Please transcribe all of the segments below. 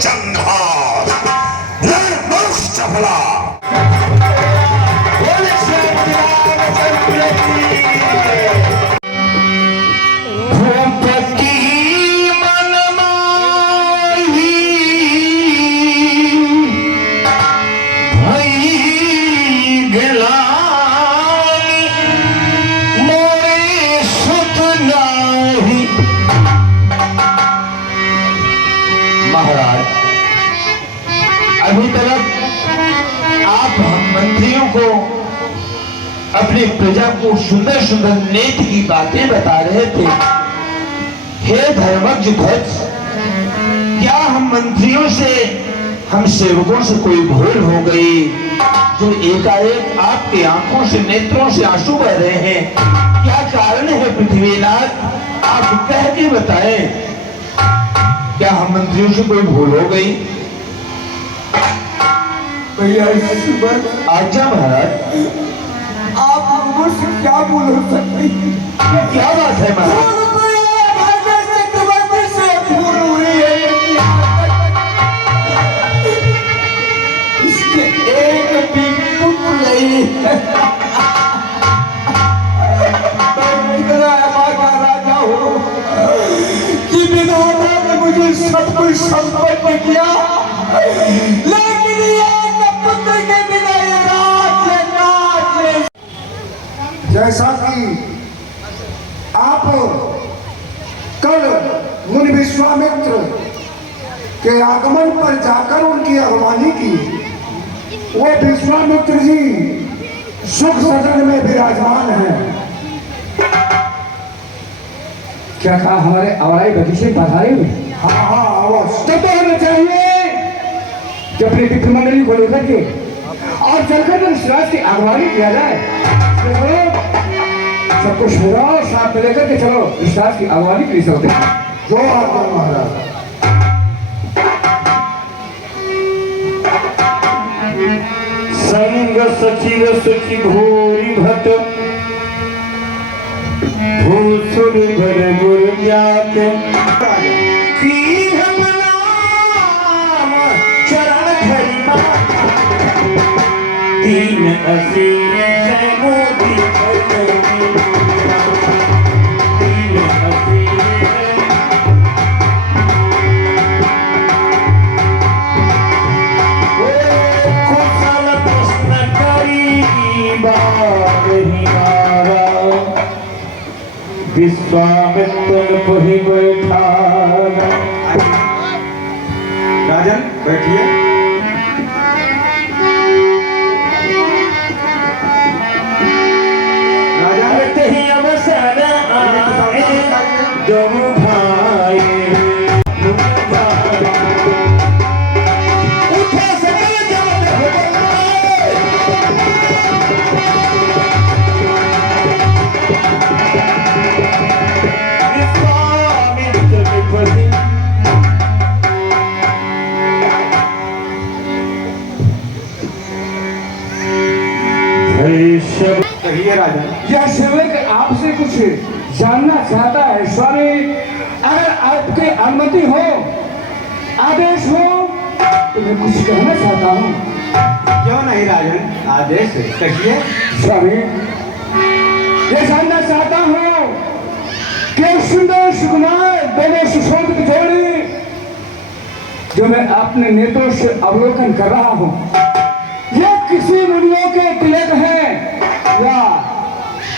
चंद्रहास निर्दोष चपला अभी तक आप हम मंत्रियों को अपनी प्रजा को सुंदर सुंदर नीति की बातें बता रहे थे। हे धर्मज्ञ ध्वज, क्या हम मंत्रियों से हम सेवकों से कोई भूल हो गई जो एकाएक आपकी आंखों से नेत्रों से आंसू बह रहे हैं? क्या कारण है पृथ्वीनाथ, आप कह के बताएं। क्या हम मंत्रियों से कोई भूल हो गई? आज्ञा महाराज। आप लोगों से क्या भूल हो सकती है? क्या बात है महाराज? भूल हुई है। इसके एक भी टूट नहीं है। मैं इतना अभागा राजा हूँ कि विधाता ने मुझे सब कुछ संपन्न किया, लेकिन ये पुत्र के बिना ये राज्य जैसा कि आप कल मुनि विश्वामित्र के आगमन पर जाकर उनकी अगवानी की, वो विश्वामित्र जी सुख सदन में विराजमान हैं। क्या कहा? हमारे अवराई बगीचे पधारे हुए? हाँ अवश्य। तो हमें चाहिए कि अपनी पितृमंडली को लेकर के और चलकर विश्वास की अगवानी किया जाए। सब कुछ होगा और साथ में लेकर के चलो विश्वास की अगवानी कर सकते हैं। जो आज्ञा महाराज। संग सचिव सुचि भूरि भट भूसुर भर गुर ज्ञात तीन असीम से मोदी तीन असीम कुशल प्रश्न करी बात ही मारा विश्वामित्र पुहि बैठा। राजन बैठिए। कहिए राजा। यह सेवक आपसे कुछ जानना चाहता है स्वामी। अगर आपकी अनुमति हो, आदेश हो, तो मैं कुछ कहना चाहता हूँ। क्यों नहीं राजन, आदेश कहिए। स्वामी, ये जानना चाहता हूँ कि सुंदर सुकुमार दोनों सुशोभित जोड़ी जो मैं अपने नेत्रों से अवलोकन कर रहा हूँ, यह किसी मुनियों के तिलक हैं या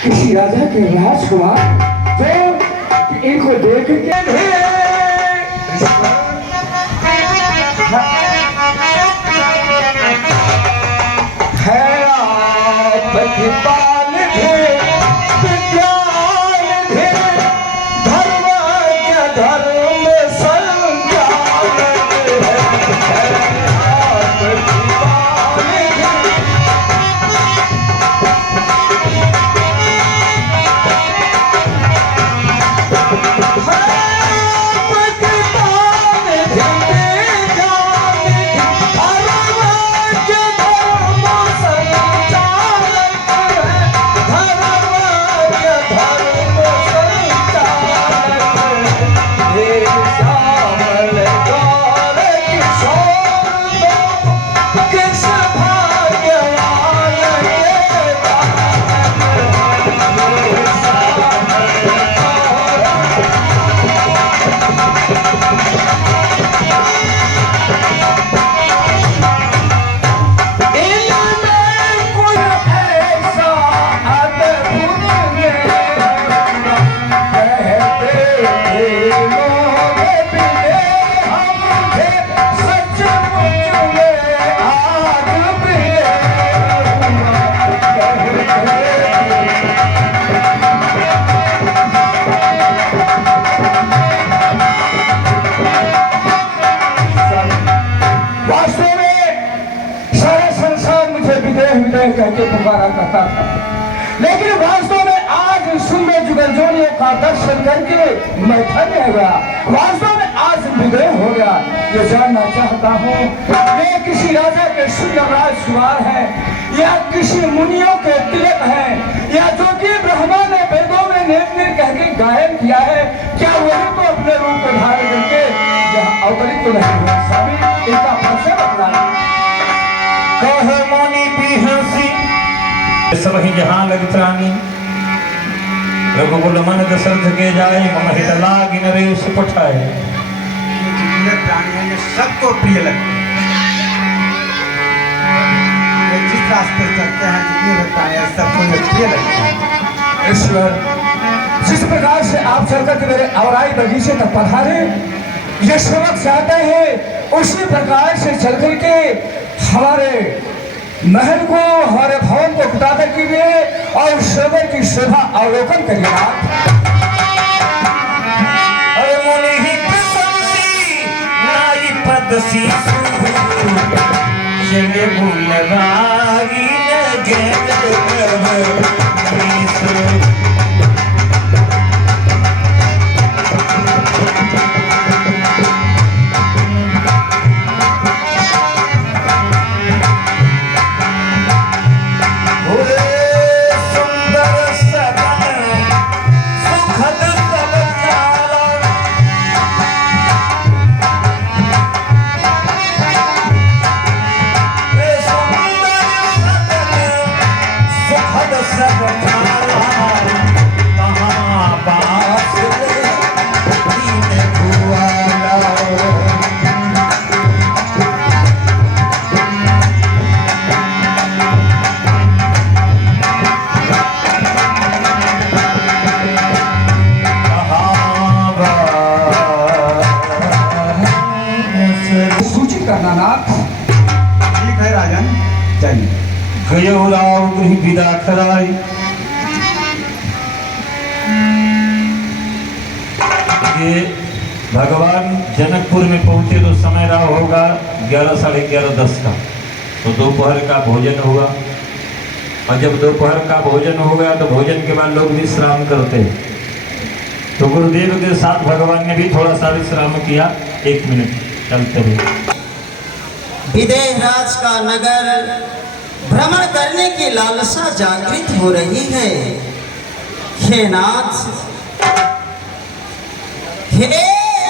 किसी राजा के राजकुमार जो इनको देख के है प्रतिपाल थे विज्ञान थे धर्म के धर्म संज्ञान है। कह के पुकारा करता था। लेकिन वास्तव में आज सुंदर जुगल जोड़ियों का दर्शन करके मैं धन्य हो गया। वास्तव में आज विदय हो गया। ये जानना चाहता हूँ ये किसी राजा के सुंदर राजकुमार है या किसी मुनियों के तिलक है या जो कि ब्रह्मा ने वेदों में नेक नेक कह के गायन किया है, क्या वही तो अपने रूप को धारण करके यहाँ अवतरित तो नहीं हुआ? स्वामी इनका परिचय बतलाना। कह मोनी बिहसी सब ही जहां लग त्राणी रघुकुल मन दशरथ के जाए मम हित लागी नरेश पठाए। ये जितने प्राणी हैं ये सबको प्रिय लगते हैं। ये जिस रास्ते चलते हैं जितने भी प्राणी हैं सबको ये प्रिय लगते हैं। ईश्वर जिस प्रकार से आप चलकर के मेरे औराई बगीचे तक पधारे, ये सेवक चाहते हैं उसी प्रकार से चल करके हमारे महल को हमारे भवन को उठाकर कीजिए और सेवक की शोभा अवलोकन करिए। अरे मुनि ही प्रशंसी नाई पदसी चले बुलवाई न गेल ठीक है राजन, चलिए। गयोराव गृह विदा कराई। ये भगवान जनकपुर में पहुंचे तो समय रहा होगा 11 साढ़े 11 10 का, तो दोपहर का भोजन हुआ। और जब दोपहर का भोजन हो गया तो भोजन के बाद लोग विश्राम करते हैं, तो गुरुदेव के साथ भगवान ने भी थोड़ा सा विश्राम किया। 1 मिनट चलते हुए विदेहराज का नगर भ्रमण करने की लालसा जागृत हो रही है। हे नाथ, हे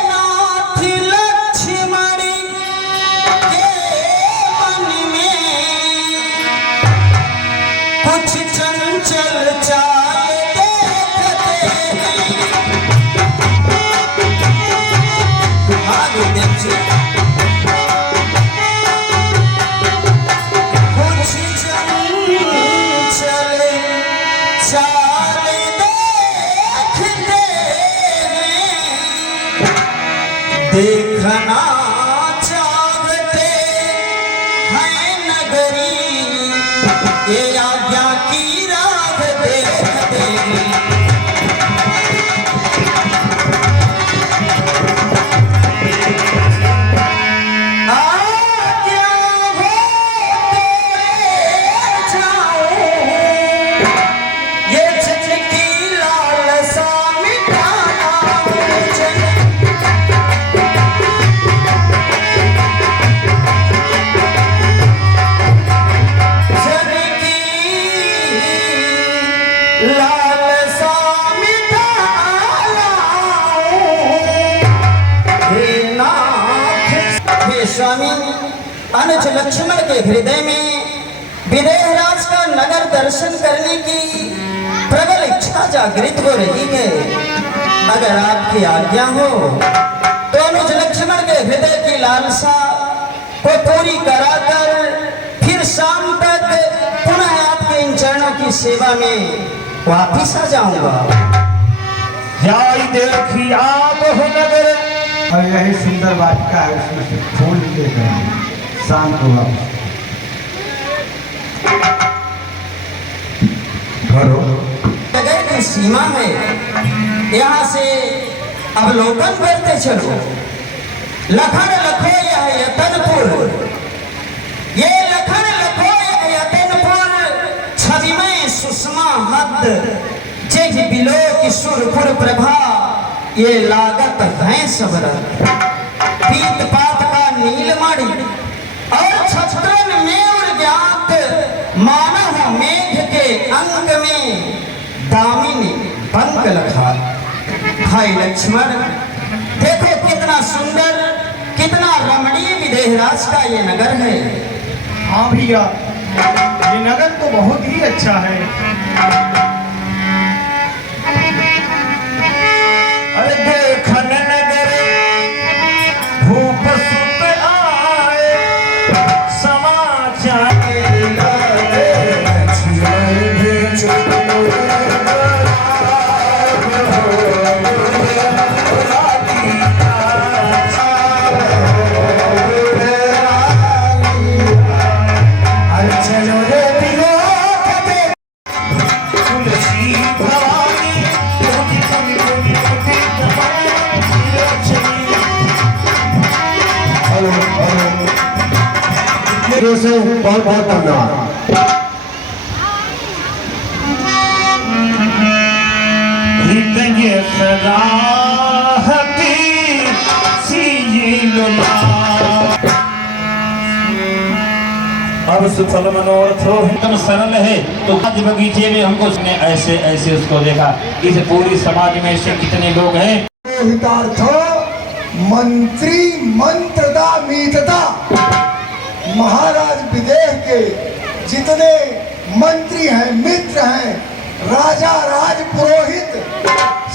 नाथ लक्ष्मण के मन में कुछ चंचल चाल देखते हैं। हाँ गुरुदेव जी, देखना चाहते हैं नगरी, ये आज्ञा की राह देखते आज्ञा हो जाओ, ये जन की लालसा मिटाना। स्वामी, अनुज लक्ष्मण के हृदय में विदेहराज का नगर दर्शन करने की प्रबल इच्छा जागृत हो रही है। अगर आपकी आज्ञा हो तो अनुज लक्ष्मण के हृदय की लालसा को पूरी कराकर फिर शाम तक पुनः आपके इन चरणों की सेवा में वापिस आ जाऊंगा। जाई देखी आप हो नगर, और यही सुंदर वाटिका है, उसमें से फूल लेकर शाम को वापस जगह की सीमा है, यहाँ से अवलोकन करते चलो। लखन लखो यह यतनपुर, ये लखन लखो यह यतनपुर नाद जे बिलो की सुरपुर प्रभा ये लागत है सबरत पीत पात का नीलमणि और छत्रन में उर्ज्ञात मानव मेघ के अंक में दामिनी पंख लखा। भाई लक्ष्मण देखो कितना सुंदर कितना रमणीय विदेहराज का ये नगर है। हाँ भैया, ये नगर तो बहुत ही अच्छा है। अरे देखन नगर भूप सुत आए समाचार से बहुत बहुत धन्यवाद। अब सुफल मनोरथ हो एकदम सरल है। तो आज बगीचे में हमको उसने ऐसे ऐसे उसको देखा। इस पूरी समाज में ऐसे कितने लोग हैं। हितार्थ मंत्री मंत्रदा मीतदा। महाराज विदेह के जितने मंत्री हैं, मित्र हैं, राजा राज पुरोहित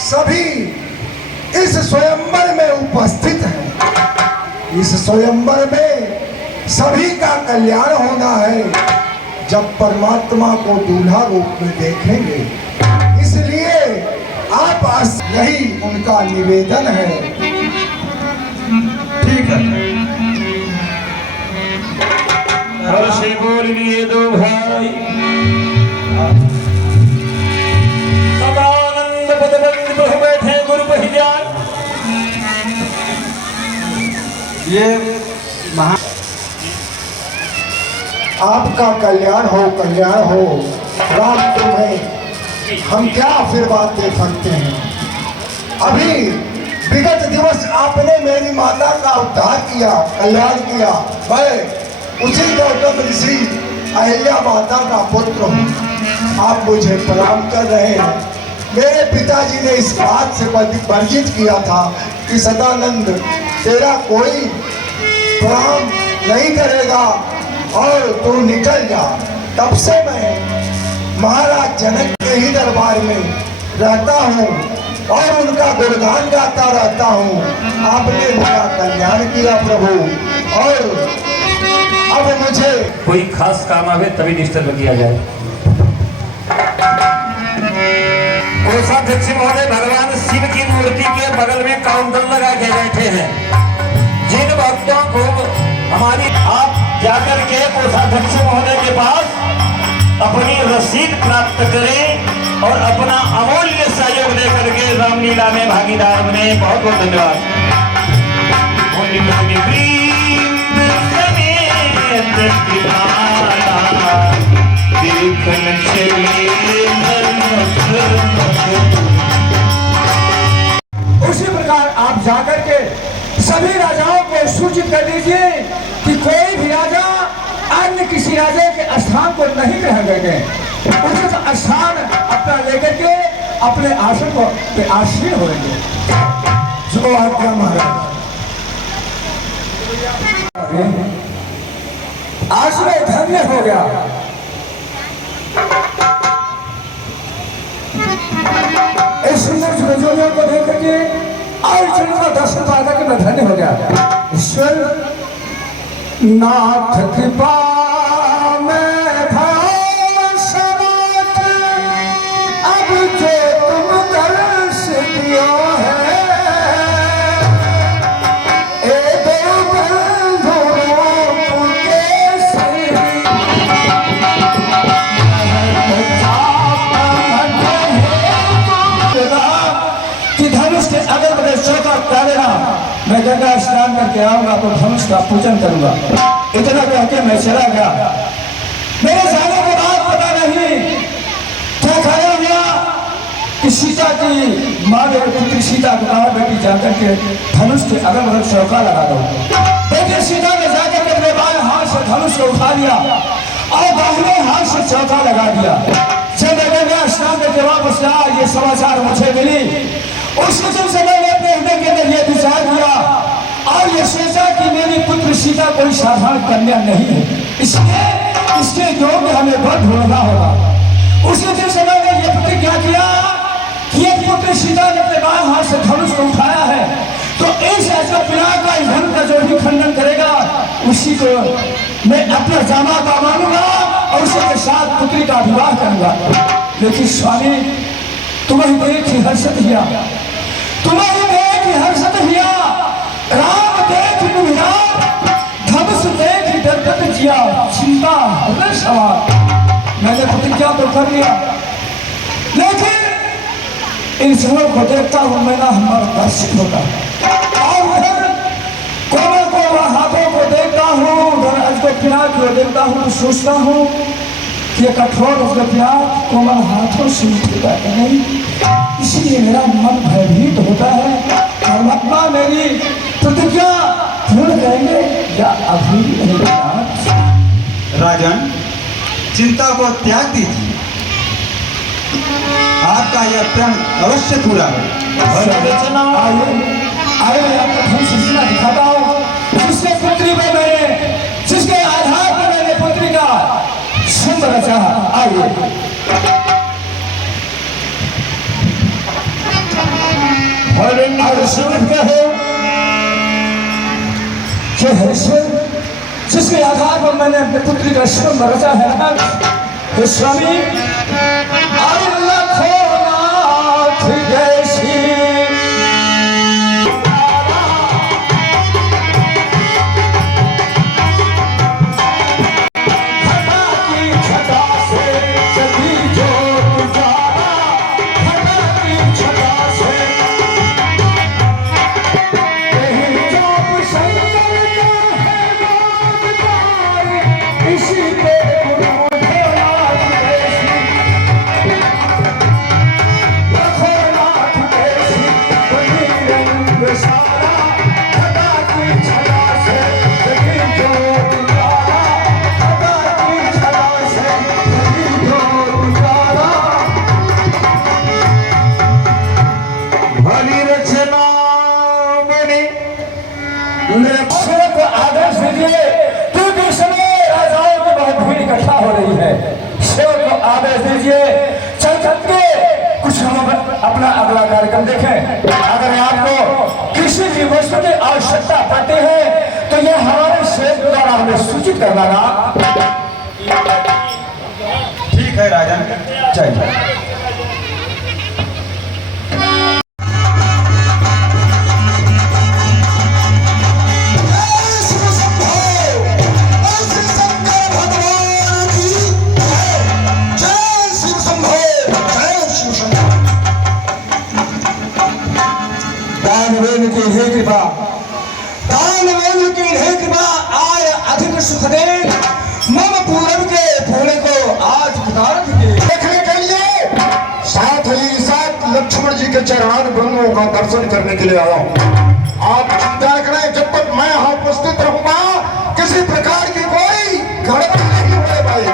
सभी इस स्वयंवर में उपस्थित हैं। इस स्वयंवर में सभी का कल्याण होना है जब परमात्मा को दूल्हा रूप में देखेंगे। इसलिए आप यही उनका निवेदन है। ठीक है। और से बोल लिए दो भाई सदानंद पदबंद पर बैठे गुरु पहिजान। ये महा आपका कल्याण हो राम तुम्हें हम क्या आशीर्वाद दे सकते हैं। अभी विगत दिवस आपने मेरी माता का उद्धार किया, कल्याण किया। मैं उसी गौतम ऋषि अहिल्या माता का पुत्र हूँ। आप मुझे प्रणाम कर रहे हैं। मेरे पिताजी ने इस बात से वर्जित किया था कि सदानंद तेरा कोई प्रणाम नहीं करेगा और तू निकल जा। तब से मैं महाराज जनक के ही दरबार में रहता हूँ और उनका गुणगान गाता रहता हूँ। आपने मेरा कल्याण किया प्रभु। और अब मुझे कोई खास काम आवे तभी डिस्टर्ब किया जाए। कोषाध्यक्ष महोदय भगवान शिव की मूर्ति के बगल में काउंटर लगा के बैठे हैं। जिन भक्तों को हमारी आप जाकर के कोषाध्यक्ष महोदय के पास अपनी रसीद प्राप्त करें और अपना अमूल्य सहयोग देकर के रामलीला में भागीदार बने। बहुत बहुत धन्यवाद। उसी प्रकार आप जाकर के सभी राजाओं को सूचित कर दीजिए कि कोई भी राजा अन्य किसी राजा के स्थान को नहीं ग्रहण करेंगे। उचित स्थान अपना लेकर के अपने आसन को पे आसीन होंगे। जो आज्ञा महाराज। आज में धन्य हो गया। इस सुंदर सुरजोनियों को देख करके और चरणों का दर्शन पाकर के मैं धन्य हो गया। ईश्वर नाथ कृपा में था समात, अब जो तुम दर्श दिया है ए दो बंधुओं के सिर कि धनुष के अगल बगल चौका डालेगा। मैं गंगा स्नान करके आऊंगा तो धनुष का पूजन करूंगा। इतना कह के मैं चला गया। मेरे जाने के बाद पता नहीं क्या खाया हुआ कि सीता की माँ ने पुत्री सीता को कहा बेटी जाकर के धनुष के अगल बगल चौका लगा दो। बेटी सीता ने जाकर के अपने बाएं हाथ से धनुष को उठा लिया और दाहिने हाथ से चौका लगा दिया। जब मैं स्नान करके वापस आया, ये समाचार मुझे मिली, उसी दिन से मैंने अपने हृदय के अंदर यह विचार किया और ये सोचा कि मेरी पुत्र सीता कोई साधारण कन्या नहीं है, इसलिए इसके योग हमें वर ढूंढना होगा। उसी दिन से मैंने ये प्रतिज्ञा किया कि एक पुत्र सीता ने अपने बाएं हाथ से धनुष को उठाया है तो इस ऐसा पिला का धन का जो भी खंडन करेगा उसी को मैं अपना जामा का मानूंगा और उसी के साथ पुत्री का विवाह करूंगा। लेकिन स्वामी तुम्हें देखी हर्षित हिया, तुम्हें देखी हर्षित हिया, राम देख निहार, धनुष देख डरगट जिया, चिंता हृदय सवार। मैंने प्रतिज्ञा तो कर लिया, लेकिन इन सबों को देखता हूं मैं ना हमारा दर्शित होता और उधर कोमल कोमल हाथों को देखता हूं, उधर अजको पिनाक को देखता हूं तो सोचता हूं कि कठोर उसका प्यार कोमल हाथों से उठेगा नहीं, इसलिए मेरा मन भयभीत होता है। परमात्मा मेरी प्रतिज्ञा पूर्ण करेंगे या अभी नहीं? राजन, चिंता को त्याग दीजिए, आपका यह प्रण अवश्य पूरा है। आइए मैं आपको धन सूचना दिखाता हूँ जिसके पुत्री में मैंने, जिसके आधार पर मैंने पुत्री का सुंदर रचा। आइए जिसके आधार पर मैंने अपने पुत्री का सुंदर रचा है ना स्वामी, आदेश दीजिए क्योंकि इस समय राजाओं की बहुत भीड़ इकट्ठा हो रही है। सेवक को आदेश दीजिए चल चल के कुछ हम अपना अगला कार्यक्रम देखें। अगर आपको किसी भी वस्तु की आवश्यकता पड़ती है तो यह हमारे सेवक द्वारा हमें सूचित करना ना। ठीक है राजन, चलिए। दानवेंद्र की हे कृपा, दानवेंद्र की हे कृपा, आय अधिक सुख दे मम पूरब के भोले को आज कृतार्थ के देखने के लिए साथ ही साथ लक्ष्मण जी के चरण ब्रह्मों का दर्शन करने के लिए आया हूँ। आप चिंता करें, जब तक मैं यहाँ उपस्थित रहूंगा किसी प्रकार की कोई गड़बड़ी नहीं होने पाएगी।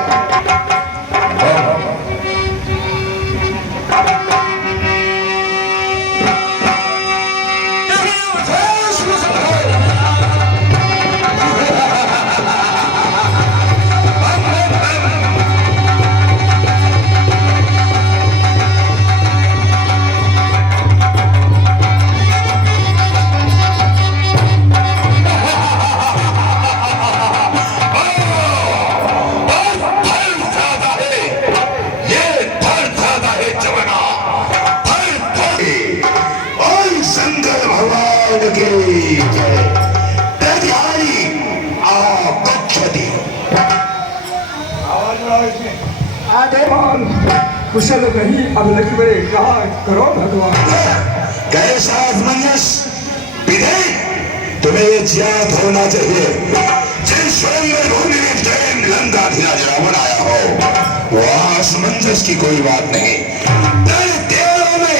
कुशल नहीं अब लगी बड़े कहा करो भगवान। कैसा मंयस विधेय तुम्हें ज्ञात होना चाहिए, जिस स्वयं में भूमि में जैन लंकाधिराज रावण आया हो, वहां असमंजस की कोई बात नहीं। तेरों में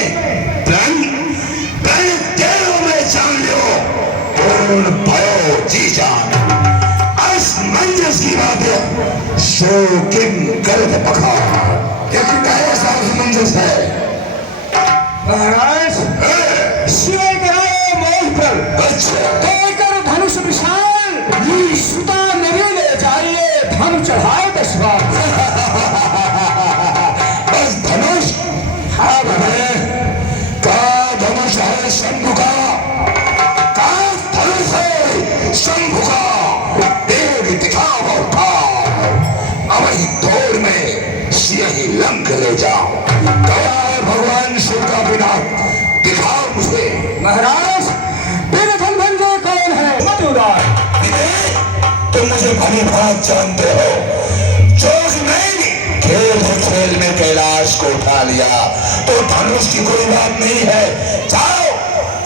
शो किम गलत पका एक कैसा मंजस है महाराज शिवाय कराए मोल पर देकर धनुष विशाल सुता नवी ले जाइए धन चढ़ाए 10 बार बस धनुष अब है का धनुष है शंभु का धनुष है शंभु का देव दिखाओ और खाओ अब ही दौड़ में सिंह लंक ले जाओ गया भगवान शिव का बिना दिखाओ मुझे महाराज बिना धनभंजो कौन है मत उदार तुम मुझे भली भांति जानते हो जो मैंने खेल में कैलाश को उठा लिया तो धनुष की कोई बात नहीं है जाओ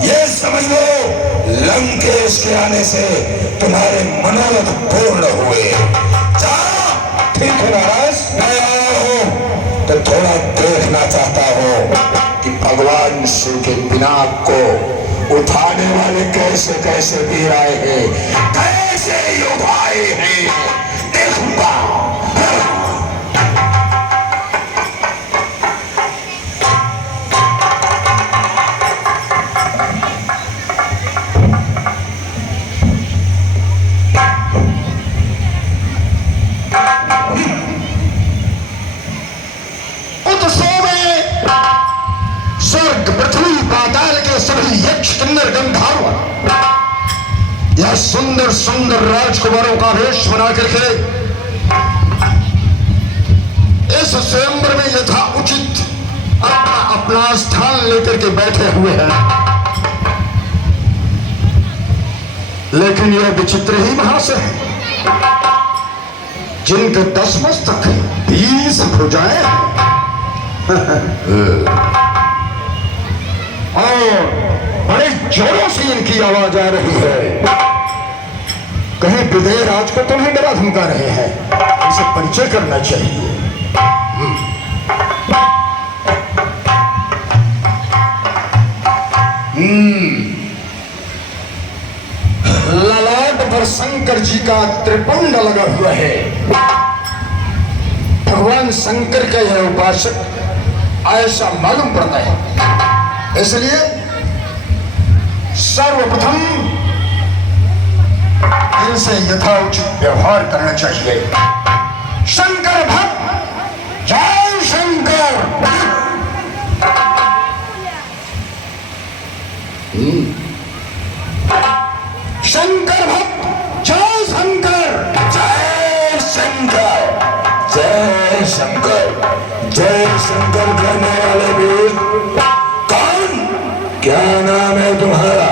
ये समझ लो लंकेश के आने से तुम्हारे मनोरथ पूर्ण हुए जाओ ठीक है महाराज मैं आया हूं तो थोड़ा देखना चाहता हूं कि भगवान शिव के पिनाक को उठाने वाले कैसे कैसे वीर आए हैं कैसे योद्धा आए हैं देखूंगा स्वर्ग पृथ्वी पाताल के सभी यक्ष किन्नर गंधर्व यह सुंदर सुंदर राजकुमारों का वेश बना करके इस स्वयंवर में यथा उचित अपना अपना स्थान लेकर के बैठे हुए हैं लेकिन यह विचित्र ही महाशय है जिनके 10 मस्तक 20 भुजाएं और बड़े जोरों से इनकी आवाज आ रही है कहीं विदेह राज को तो नहीं डरा धमका रहे हैं इसे परिचय करना चाहिए ललाट पर शंकर जी का त्रिपुंड लगा हुआ है भगवान शंकर का यह उपासक ऐसा मालूम पड़ता है इसलिए सर्वप्रथम इनसे यथोचित व्यवहार करना चाहिए शंकर भक्त जय शंकर शंकर भक्त जय शंकर जय शंकर जय शंकर जय शंकर कहने वाले वीर कौन क्या नाम है तुम्हारा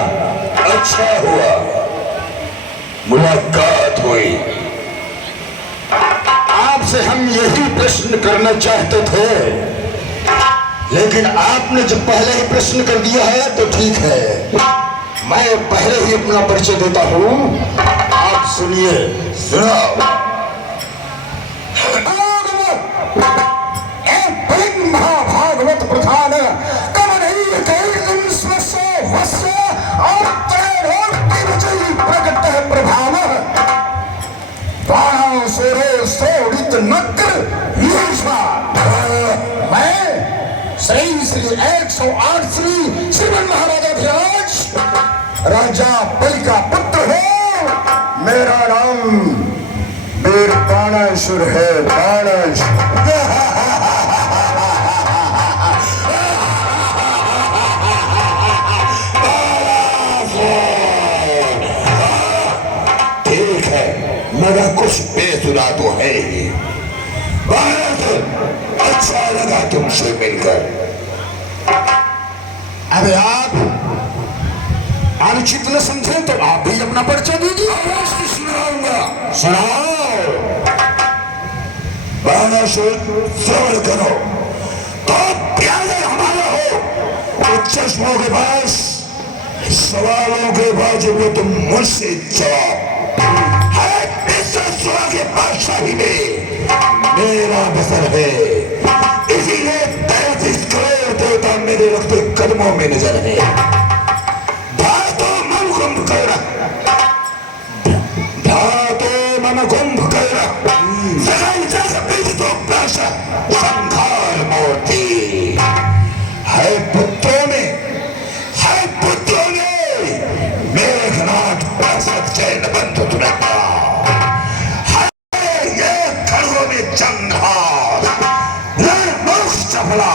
अच्छा हुआ मुलाकात हुई आपसे हम यही प्रश्न करना चाहते थे लेकिन आपने जब पहले ही प्रश्न कर दिया है तो ठीक है मैं पहले ही अपना परिचय देता हूं आप सुनिए सुनाओ महाभागवत प्रधान कमनीय कीर्तिं स्वस्य वस्य और त्रैलोक्य विजयी प्रकट प्रभाव बाणासुरो शोणित नक्र यूषा मैं श्री श्री 108 श्री श्रीमन महाराजाधिराज राजा बलि का पुत्र हो मेरा नाम वीर बाणासुर है बाणासुर मगर कुछ बेसुरा तो है ही अच्छा लगा तुमसे मिलकर अरे आप अनुचित न समझे तो आप भी अपना परिचय दीजिए अवश्य सुनाऊंगा सुनाओ बाणासुर श्रवण करो तो प्यारे हमारा हो तो चश्मों के पास सवालों के बाद वो तुम मुझसे जवाब के बादशाही में मेरा बसर है इसीलिए 33 करोड़ देवता मेरे रखते कदमों में नजर है धातो मम कुंभ कर धातो मम कुंभ कर क्रमशः संहार मूर्ति है पुत्रों ने मेघनाथ पार्षद जैन बंधु तुरंता है ये खड़गों में जंगहार रणमुख चपला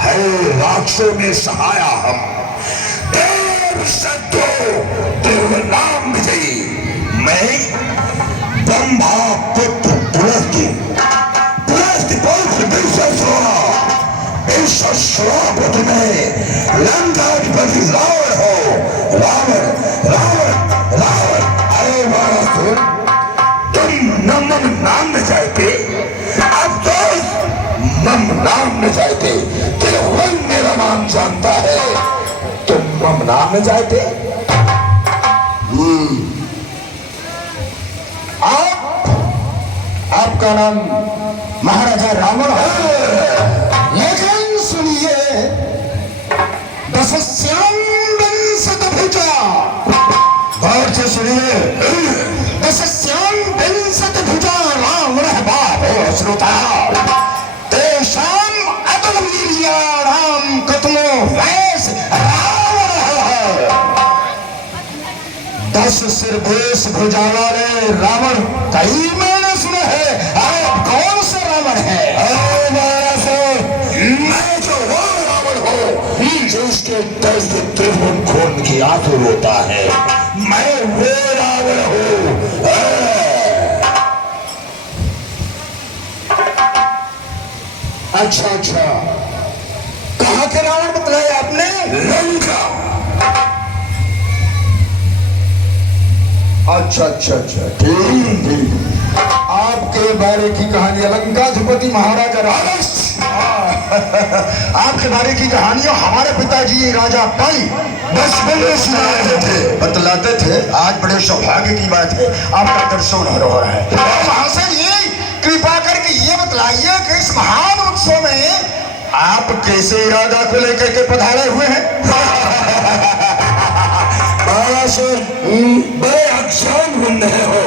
है राक्षसों में सहाया हम देव सत्तो नाम विजयी मैं ब्रह्मा पुत्र पुलस्त्य पौत्र विश्वासुर में लंकाधिपति रावण हो रावण अरे वासुर तुम मम नाम में जाते अब तो मम नाम में जाते त्रिभुवन मेरा नाम जानता है तुम मम नाम में जाते आपका नाम महाराजा रावण है, लेकिन सुनिए दशस्याम विंशत भुजा, गौर से सुनिए दशस्याम विंशत भुजा रावण बाप श्रोता तेषाम अतुल्यीर्याणाम कतमो वैस रावण है। 10 सिर 20 भुजा वाले रावण कई मैंने सुने हैं, आप कौन से रावण है? मैं जो वो रावण हो जो उसके 10 त्रिभुवन खोल की आंसू रोता है, मैं वो रावण हूँ। अच्छा कहाँ के रावण बतलाए आपने? लंका। अच्छा ठीक। आपके बारे की कहानी लंकाधिपति महाराजा रावण आपके बारे की कहानियां हमारे पिताजी राजा पाली बचपन में बतलाते थे। आज बड़े सौभाग्य की बात है आपका दर्शन हो रहा है। महाशय ये कृपा करके ये बतलाइए कि इस महान उत्सव में आप कैसे इरादा को लेकर के पधारे हुए हैं? बड़े अक्षान बन रहे हो।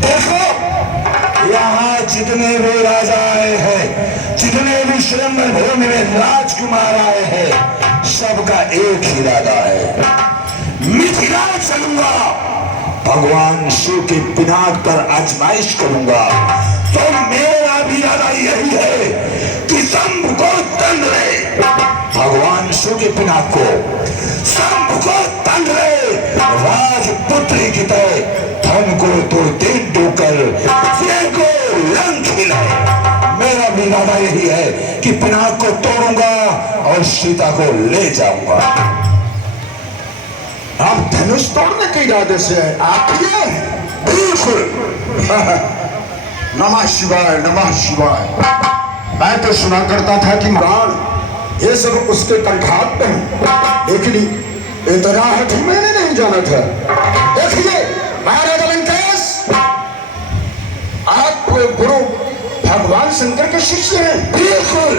देखो यहाँ जितने भी राजा आए हैं, जितने भी स्वयंवर भूमि में राजकुमार आए हैं, सबका एक ही इरादा है, मिथिला चलूंगा, भगवान शिव के पिनाक पर आजमाइश करूंगा। तो मेरा भी इरादा यही है कि शंभ को दंड ले, भगवान शिव के पिनाक को शंभ को दंड ले, राजपुत्री की तरह धन को तो दे डोकर को लंक खिलाए। मेरा भी इरादा यही है कि पिनाक को तोड़ूंगा और सीता को ले जाऊंगा। आप धनुष तोड़ने के इरादे से आप ये बिल्कुल। नमः शिवाय। मैं तो सुना करता था कि महाराज ये सब उसके कंठात पे है, लेकिन इतना हठी मैंने नहीं जाना था। देखिए महाराजा लंकेश, आप गुरु भगवान शंकर के शिष्य हैं। बिल्कुल।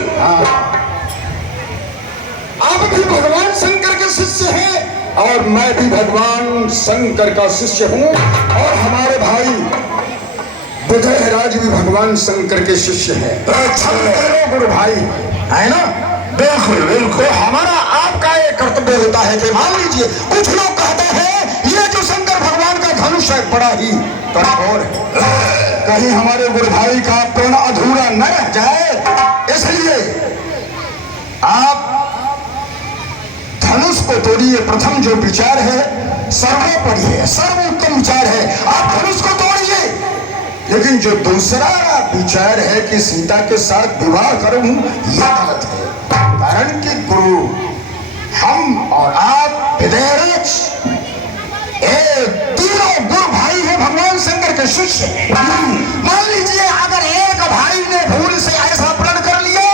आप भी भगवान शंकर के शिष्य हैं और मैं भी भगवान शंकर का शिष्य हूँ, और हमारे भाई बुधराज भी भगवान शंकर के शिष्य हैं। अच्छा गुरु भाई है ना? बिल्कुल। तो हमारा आपका एक कर्तव्य होता है कि मान लीजिए कुछ लोग कहते हैं ये जो शंकर भगवान का धनुष है बड़ा ही कठोर है, कहीं हमारे गुरु भाई का प्रण अधूरा न रह जाए, इसलिए आप धनुष को तोड़िए। प्रथम जो विचार है सर्वोपरि है, सर्वोत्तम विचार है, आप धनुष को तोड़िए। लेकिन जो दूसरा विचार है कि सीता के साथ विवाह करूं, यह गलत है। कारण कि गुरु हम और आप विदेश तीनों गुरु भाई हैं, भगवान शंकर के शिष्य हैं। मान लीजिए अगर एक भाई ने भूल से ऐसा प्रण कर लिया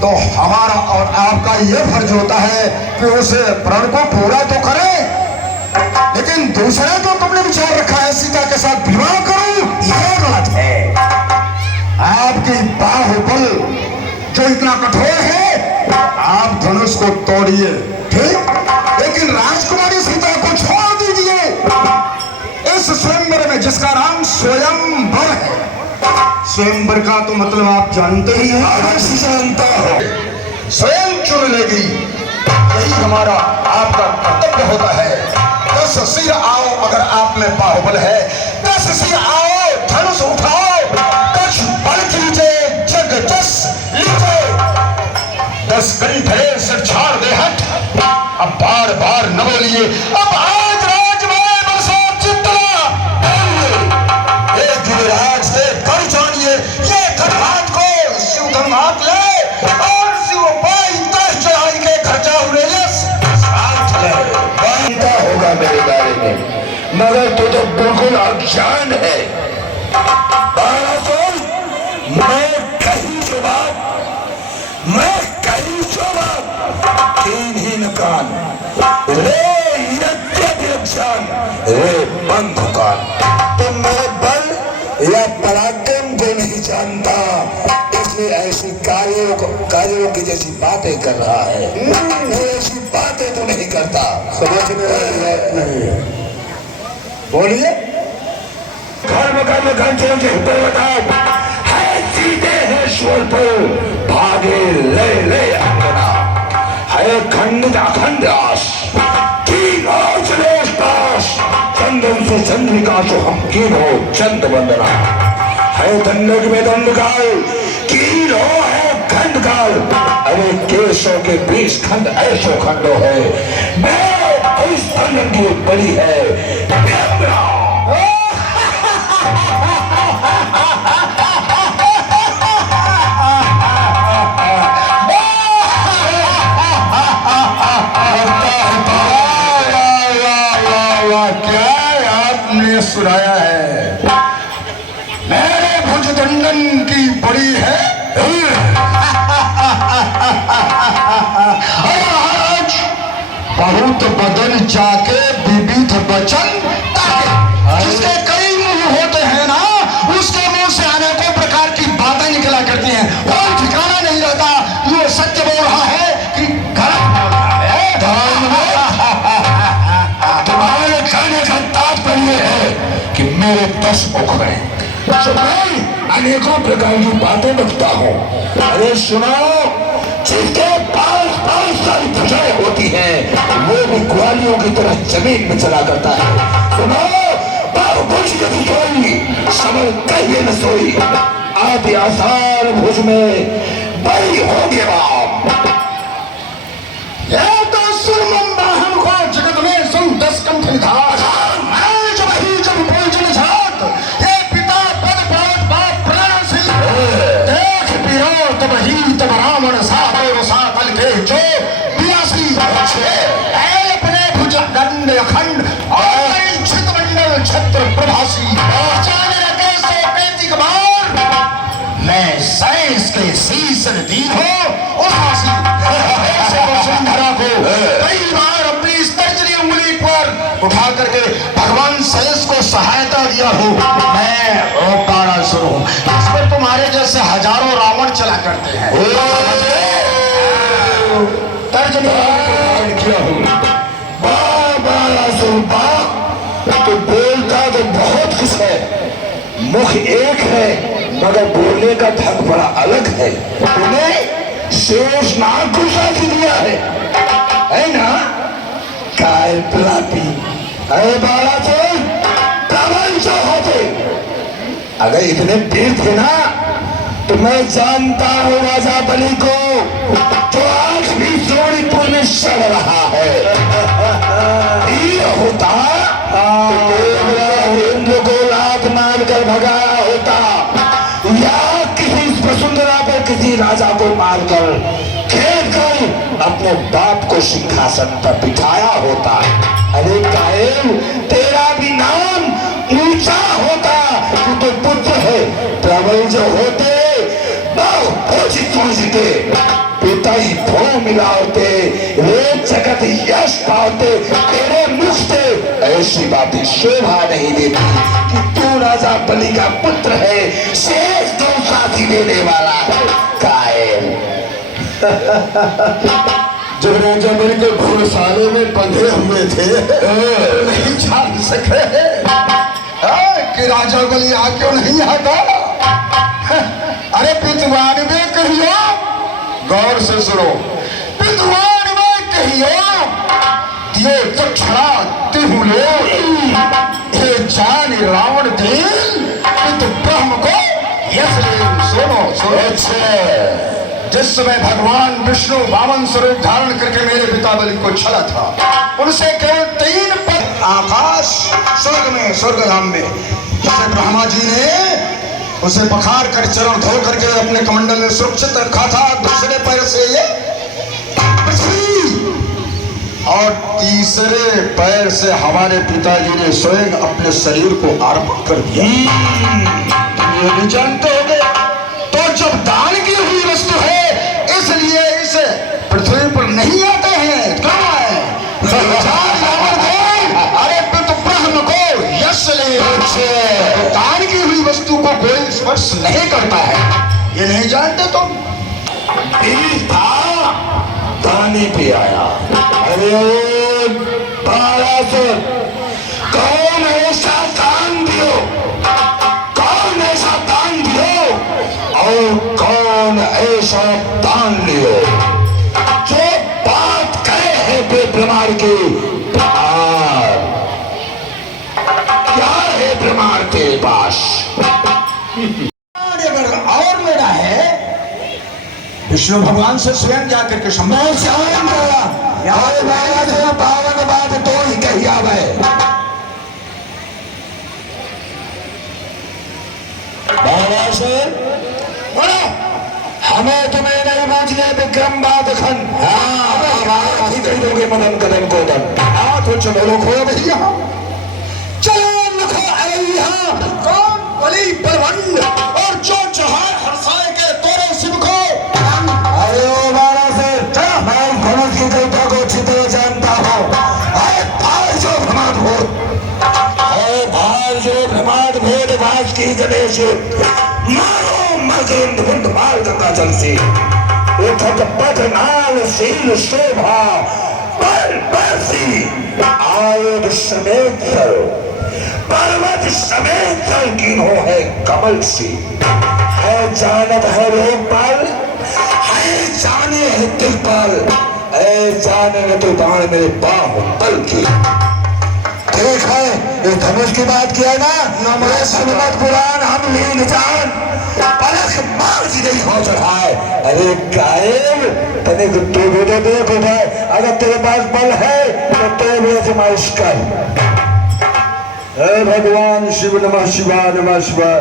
तो हमारा और आपका यह फर्ज होता है कि उस प्रण को पूरा तो करें, लेकिन दूसरा जो तुमने विचार रखा है सीता के साथ विवाह करूं, यह गलत है। आपकी बाहुबल जो इतना कठोर है, आप धनुष को तोड़िए, ठीक, लेकिन राजकुमारी सीता को छोड़ दीजिए। इस स्वयंवर में जिसका नाम स्वयंवर है, स्वयंवर का तो मतलब आप जानते ही हैं। अवश्य जानता हो, स्वयं चुन लेगी, यही हमारा आपका कर्तव्य होता है। 10 सिर आओ, अगर आप में बाहुबल है, 10 सिर आओ, धनुष उठाओ, कछ बल कीजे, जग जस लीजे, 10 कंठे से छाड़ दे हट। अब बार बार न बोलिए, अब आज राज में बरसो चित्तला, ये गिरिराज से कर जानिए, ये खटहाट को शिव गंगात ले और शिव पाई तय चढ़ाई के खर्चा हुए साथ ले। जानता होगा मेरे बारे में, मगर तू तो बिल्कुल अज्ञान है। मैं कहीं जवाब, मैं कहीं जवाब, तीन कान रे यज्ञान रे बंद कान। तो मैं बल या पराक्रम को नहीं जानता, इसलिए ऐसी कार्यों की जैसी बातें कर रहा है। वो ऐसी बातें तो नहीं करता, समझ में बोलिए। घर तो बताओ, है सीधे है शोर पर भागे ले ले अपना, है खंड अखंड आस, चंदन से चंद्रिका जो हम कीन हो चंद वंदना, है दंडक में दंडकाल, कीन हो है खंड काल, अरे केशों के 20 खंड ऐसो खंडो है, मैं इस दंडन की बड़ी है सुनाया है, मेरे भुजदंडन की बड़ी है। आज बहुत बदन जाके विविध वचन ताके, जिसके कई मुंह होते हैं ना, उसके मुंह से अनेकों प्रकार की बातें निकला करती हैं, कोई ठिकाना नहीं रहता, वो सत्य बोल रहा है कि गलत बोल रहा है। तुम्हारे कहने का तात्पर्य है कि मेरे 10 मुख हैं, तो मैं अनेकों प्रकार की बातें रखता हूँ। अरे सुनो, जिनके पास 5 सारी भुजाएं होती हैं, वो भी ग्वालियों की तरह जमीन में चला करता है। सुनो, बाहुभुज यदि कोई समझ कहिए न सोई, आदि आसार भुज में बड़ी होगे बाप। यह तो सुरमन ब्राह्मण को जगत में सुन 10 कंठ निधार, तब रावण साहब साकल के जो 82 अपने भुजदंड अखंड और छित मंडल छत्र प्रभासी, जाने लगे 135 बार मैं साइंस के सीसन दीन हो उदासी, ऐसे वसुंधरा को कई बार अपनी तर्जनी उंगली पर उठा करके भगवान शेष को सहायता दिया हो। मैं बाड़ा शुरू हूँ, इसमें तुम्हारे जैसे हजारों रावण चला करते हैं। तर्जनी किया हूँ, तो बोलता तो बहुत कुछ है, मुख एक है मगर बोलने का ढंग बड़ा अलग है। तुम्हें शेष नाग को साथ दिया है ना, काय प्लापी। अरे बाला चोर प्रबल जो होते, अगर इतने वीर थे ना, तो मैं जानता हूँ राजा बलि को, जो आज भी सोनीपुर में सड़ रहा है। ये होता इंद्र को लात मार कर भगाया होता, या किसी वसुंधरा पर किसी राजा को मारकर खेल कर अपने बाप को सिंहासन पर बिठाया होता। अरे कायल, तेरा भी नाम ऊंचा होता, तू तो पुत्र है। प्रबल जो होते के पिता ही भो मिलाते, वे जगत यश पाते, तेरे मुख से ऐसी बातें शोभा नहीं देती कि तू राजा बलि का पुत्र है, शेष दो साथी देने वाला कायल। जब राजा बलि के घोड़साले में बंधे हुए थे, नहीं जान सके कि राजा बलि आ क्यों नहीं आता। अरे पितवान में कहियो, गौर से सुनो, पितवान में कहियो ये दक्षिणा तिहुलो ये जान रावण दिल पित ब्रह्म को यस सुनो सुनो। जिस समय भगवान विष्णु वामन स्वरूप धारण करके मेरे पिता बलि को छला था, उनसे केवल 3 पद आकाश स्वर्ग में स्वर्गधाम में, जिसे ब्रह्मा जी ने उसे पखार कर चरण धो करके अपने कमंडल में सुरक्षित रखा था। दूसरे पैर से ये पृथ्वी और तीसरे पैर से हमारे पिताजी ने स्वयं अपने शरीर को अर्पण कर दिया। ये भी जानते होंगे, तो जब दान की हुई वस्तु है इसलिए इस पृथ्वी पर नहीं आते हैं। क्यों है? अरे पितु ब्रह्म को यश ले, दान की हुई वस्तु को कोई स्पर्श नहीं करता है। ये नहीं जानते तुम? दानी पे आया। अरे बालासुर, कौन ऐसा दान दियो, कौन ऐसा दान दियो और कौन ऐसा दान लियो जो बात कहे है बेप्रमाण की। क्या है प्रमाण तेरे पास? अगर और मेरा है, विष्णु भगवान से स्वयं जाकर के मैं स्वयं पावन बात तो ही कही आवे। बोलो, हमें तुम्हें नहीं पूछने विक्रम बात खन। हाँ ही कही दोगे मदन कदम को दन। हाँ तो चलो लोखो भैया, चलो लिखो। अरे यहाँ कौन बलि बलवंड और जो चढ़ाए हरसाए के तोरे शिव को। अरे ओ बाला से मैं धनुष की कविता को अच्छी तरह जानता हूँ। अरे भार जो भ्रमाद भूत, अरे भार जो भ्रमाद भेद भाष की गणेश, मारो मर्दुंड बुंद मार गंगा जल से उठक पथ नाल शील शोभा पर बरसी आयुध समेत करो, पर्वत समेत कीनो है कमल सी। है जानत है रोगपाल, है जाने है तिरपाल, ऐ जाने न तो बाण मेरे बाहुबल की। ठीक है, ये धनुष की बात किया ना, नमः श्रीमद पुराण हम लीन जान पलक मार जी नहीं हो चढ़ाए। अरे गायब तने को तू भी दे देखो भाई, अगर तेरे पास बल है तो तू भी आजमाइश कर। भगवान शिव नमः शिवाय नमः शिवाय।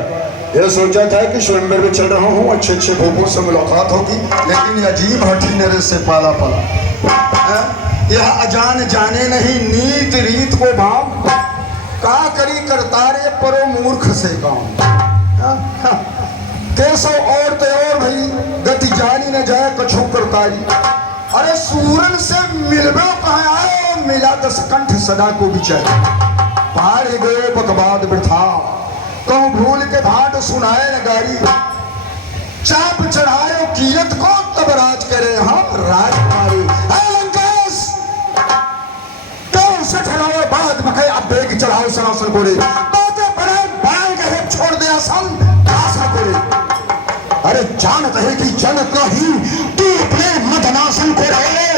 ये सोचा था कि स्वयंवर में चल रहा हूँ, अच्छे अच्छे भोगों से मुलाकात होगी, लेकिन ये अजीब हठी नरे से पाला पला। यह अजान जाने नहीं नीत रीत को भाव, का करी करतारे परो मूर्ख से काम। कैसो और ते और भई गति जानी न जाए कछु करतारी। अरे सूरन से मिलबो कहाँ आए, मिला दस कंठ सदा को विचार। पार गए बकवाद वृथा, कहूँ भूल के भाट सुनाए नगारी। चाप चढ़ाए कीरत को तब राज करे हम राजकुमारी। लंकेश तो से ठहराओ बाद मखे अब बेग चढ़ाओ सनासन को रे। बातें पड़े बाल कहे छोड़ दे असल आशा को रे। अरे जानत है कि जनत नहीं तू अपने मदनासन को रहे।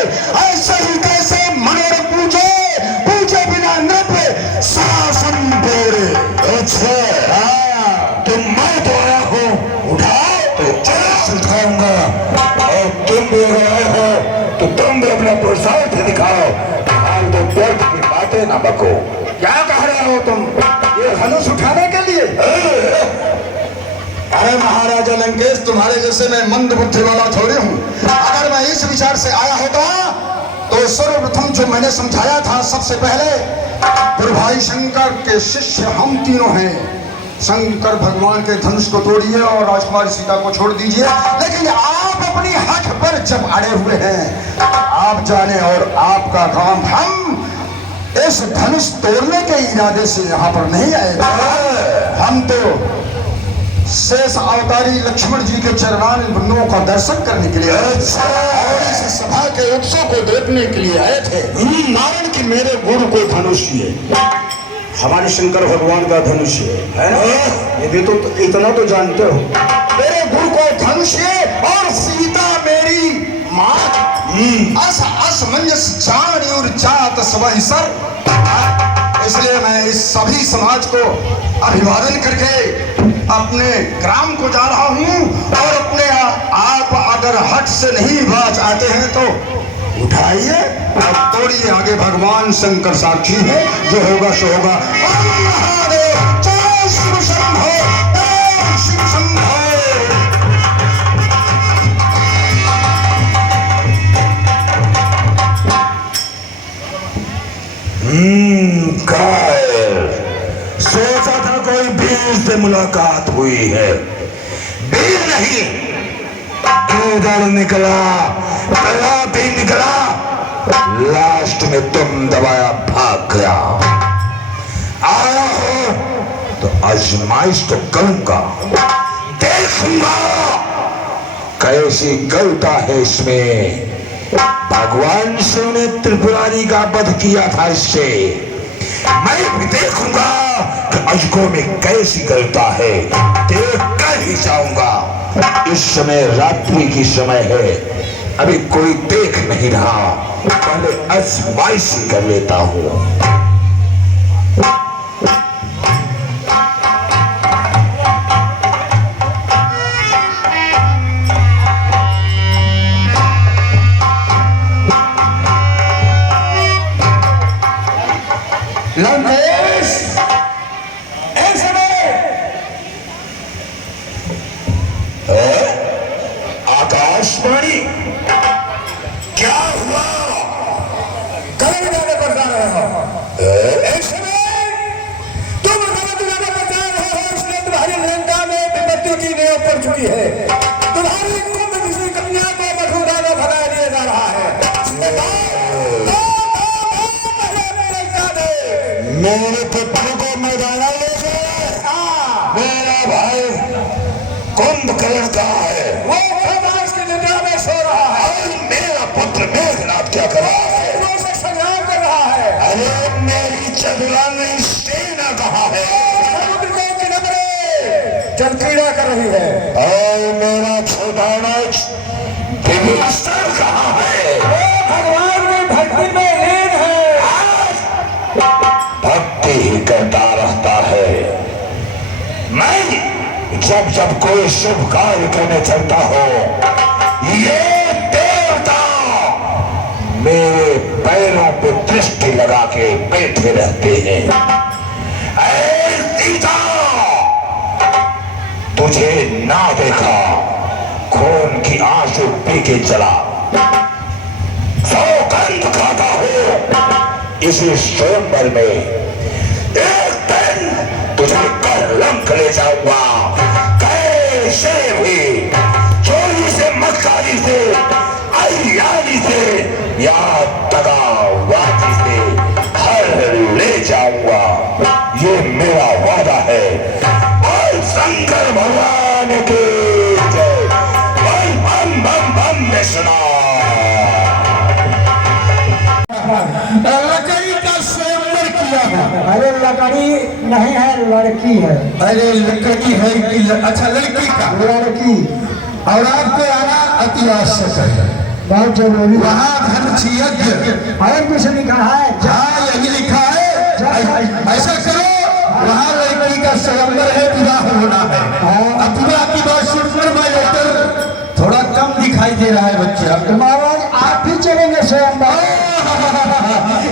ऐसे ही कैसे मनोर पूजे पूजे बिना नृत्य शासन बोरे। अच्छा तो मैं तो आया हूँ, उठाओ तो चला सिखाऊंगा, और तुम भी आए हो तो तुम भी अपना पुरुषार्थ दिखाओ। हाल तो व्यर्थ की बातें ना बको। क्या कह रहे हो तुम? ये धनुष उठाने के लिए? अरे महाराजा लंकेश, तुम्हारे जैसे मैं मंद बुद्धि वाला थोड़ी हूँ। अगर मैं इस विचार से आया होता तो सर्वप्रथम जो मैंने समझाया था, सबसे पहले गुरु भाई शंकर के शिष्य हम तीनों हैं। शंकर भगवान के धनुष को तोड़िए और राजकुमारी सीता को छोड़ दीजिए। लेकिन आप अपनी हठ पर जब अड़े हुए हैं, आप जाने और आपका काम, हम इस धनुष तोड़ने के इरादे से यहाँ पर नहीं आए। हम तो शेष अवतारी लक्ष्मण जी के चरणान बिंदुओं का दर्शन करने के लिए आए थे और इस सभा के उत्सव को देखने के लिए आए थे। नारायण की मेरे गुरु को धनुष दिए, हमारे शंकर भगवान का धनुष है ना, ये भी तो इतना तो जानते हो। मेरे गुरु को धनुष और सीता मेरी माँ, असमंजस जान और जात सबहि सर। इसलिए मैं इस सभी समाज को अभिवादन करके अपने ग्राम को जा रहा हूँ, और अपने आप अगर हट से नहीं बाज आते हैं तो उठाइए और तोड़िए, आगे भगवान शंकर साक्षी है, जो होगा सो होगा। ओम महादेव, जय शिव शंभो, जय शिव शंभो। सोचा था कोई वीर से मुलाकात हुई है, वीर नहीं, इधर निकला, पहला भी निकला, लास्ट में तुम दबाया भाग गया। आया हो तो आजमाइश तो करूंगा, देखूंगा कैसी गलता है इसमें। भगवान शिव ने त्रिपुरारी का वध किया था इससे, मैं भी देखूंगा कि अजगो में कैसी गलता है, देख कर ही जाऊंगा। इस समय रात्रि की समय है, अभी कोई देख नहीं रहा, पहले आजमाइश कर लेता हूं। लंकेश, आकाशवाणी, क्या हुआ? कहीं जाने पर जा रहे हो? तुम गलत जगह पर जा रहे हो, इसलिए तुम्हारी लंका में विपत्ति की नींव पड़ चुकी है। तुम्हारी कुंभ किसी कन्या को मधुदाना भगा दिया जा रहा है। मेरे पुत्र को मैदाना ले जाए, मेरा भाई कुंभकर्ण कहाँ है? वो खरगोश की निद्रा में सो रहा है। और मेरा पुत्र मेघनाथ क्या कर रहा है? वो से संग्राम कर रहा है। अरे मेरी चतुरांगी सेना कहाँ है? समुद्र के किनारे जल क्रीड़ा कर रही है। और मेरा छोटा नाच विभीषण कहाँ है? भगवान की भक्ति में लीन है। भक्ति ही करता रहता है। मैं जब जब कोई शुभ कार्य करने चलता हो, ये देवता मेरे पैरों पे दृष्टि लगा के बैठे रहते हैं। ऐ सीता, तुझे ना देखा, खून की आंसू पी के चला, सौगंध खाता हो इसी स्वयंवर में। एक दिन तुझे कलंक ले जाऊंगा, कैसे भी चोरी से, मक्कारी से, अय्यारी से या दगाबाजी से हर ले जाऊंगा, ये मेरा वादा है। और शंकर भगवान की जय। बम बम बम बम में सुना। लकड़ी का स्वयंवर किया है। अरे लकड़ी नहीं है, लड़की है। अरे लड़की है कि अच्छा लड़की का लड़की। और आपको आना अति आवश्यक है। बहुत जरूरी। वहाँ धनुष यज्ञ और कुछ लिखा है? हाँ यही लिखा है। ऐसा करो, वहाँ लड़की का स्वयंवर है, विवाह होना है। अब विवाह की बात सुनकर मैं लेकर थोड़ा कम दिखाई दे रहा है बच्चा। महाराज आप भी चलेंगे स्वयंवर?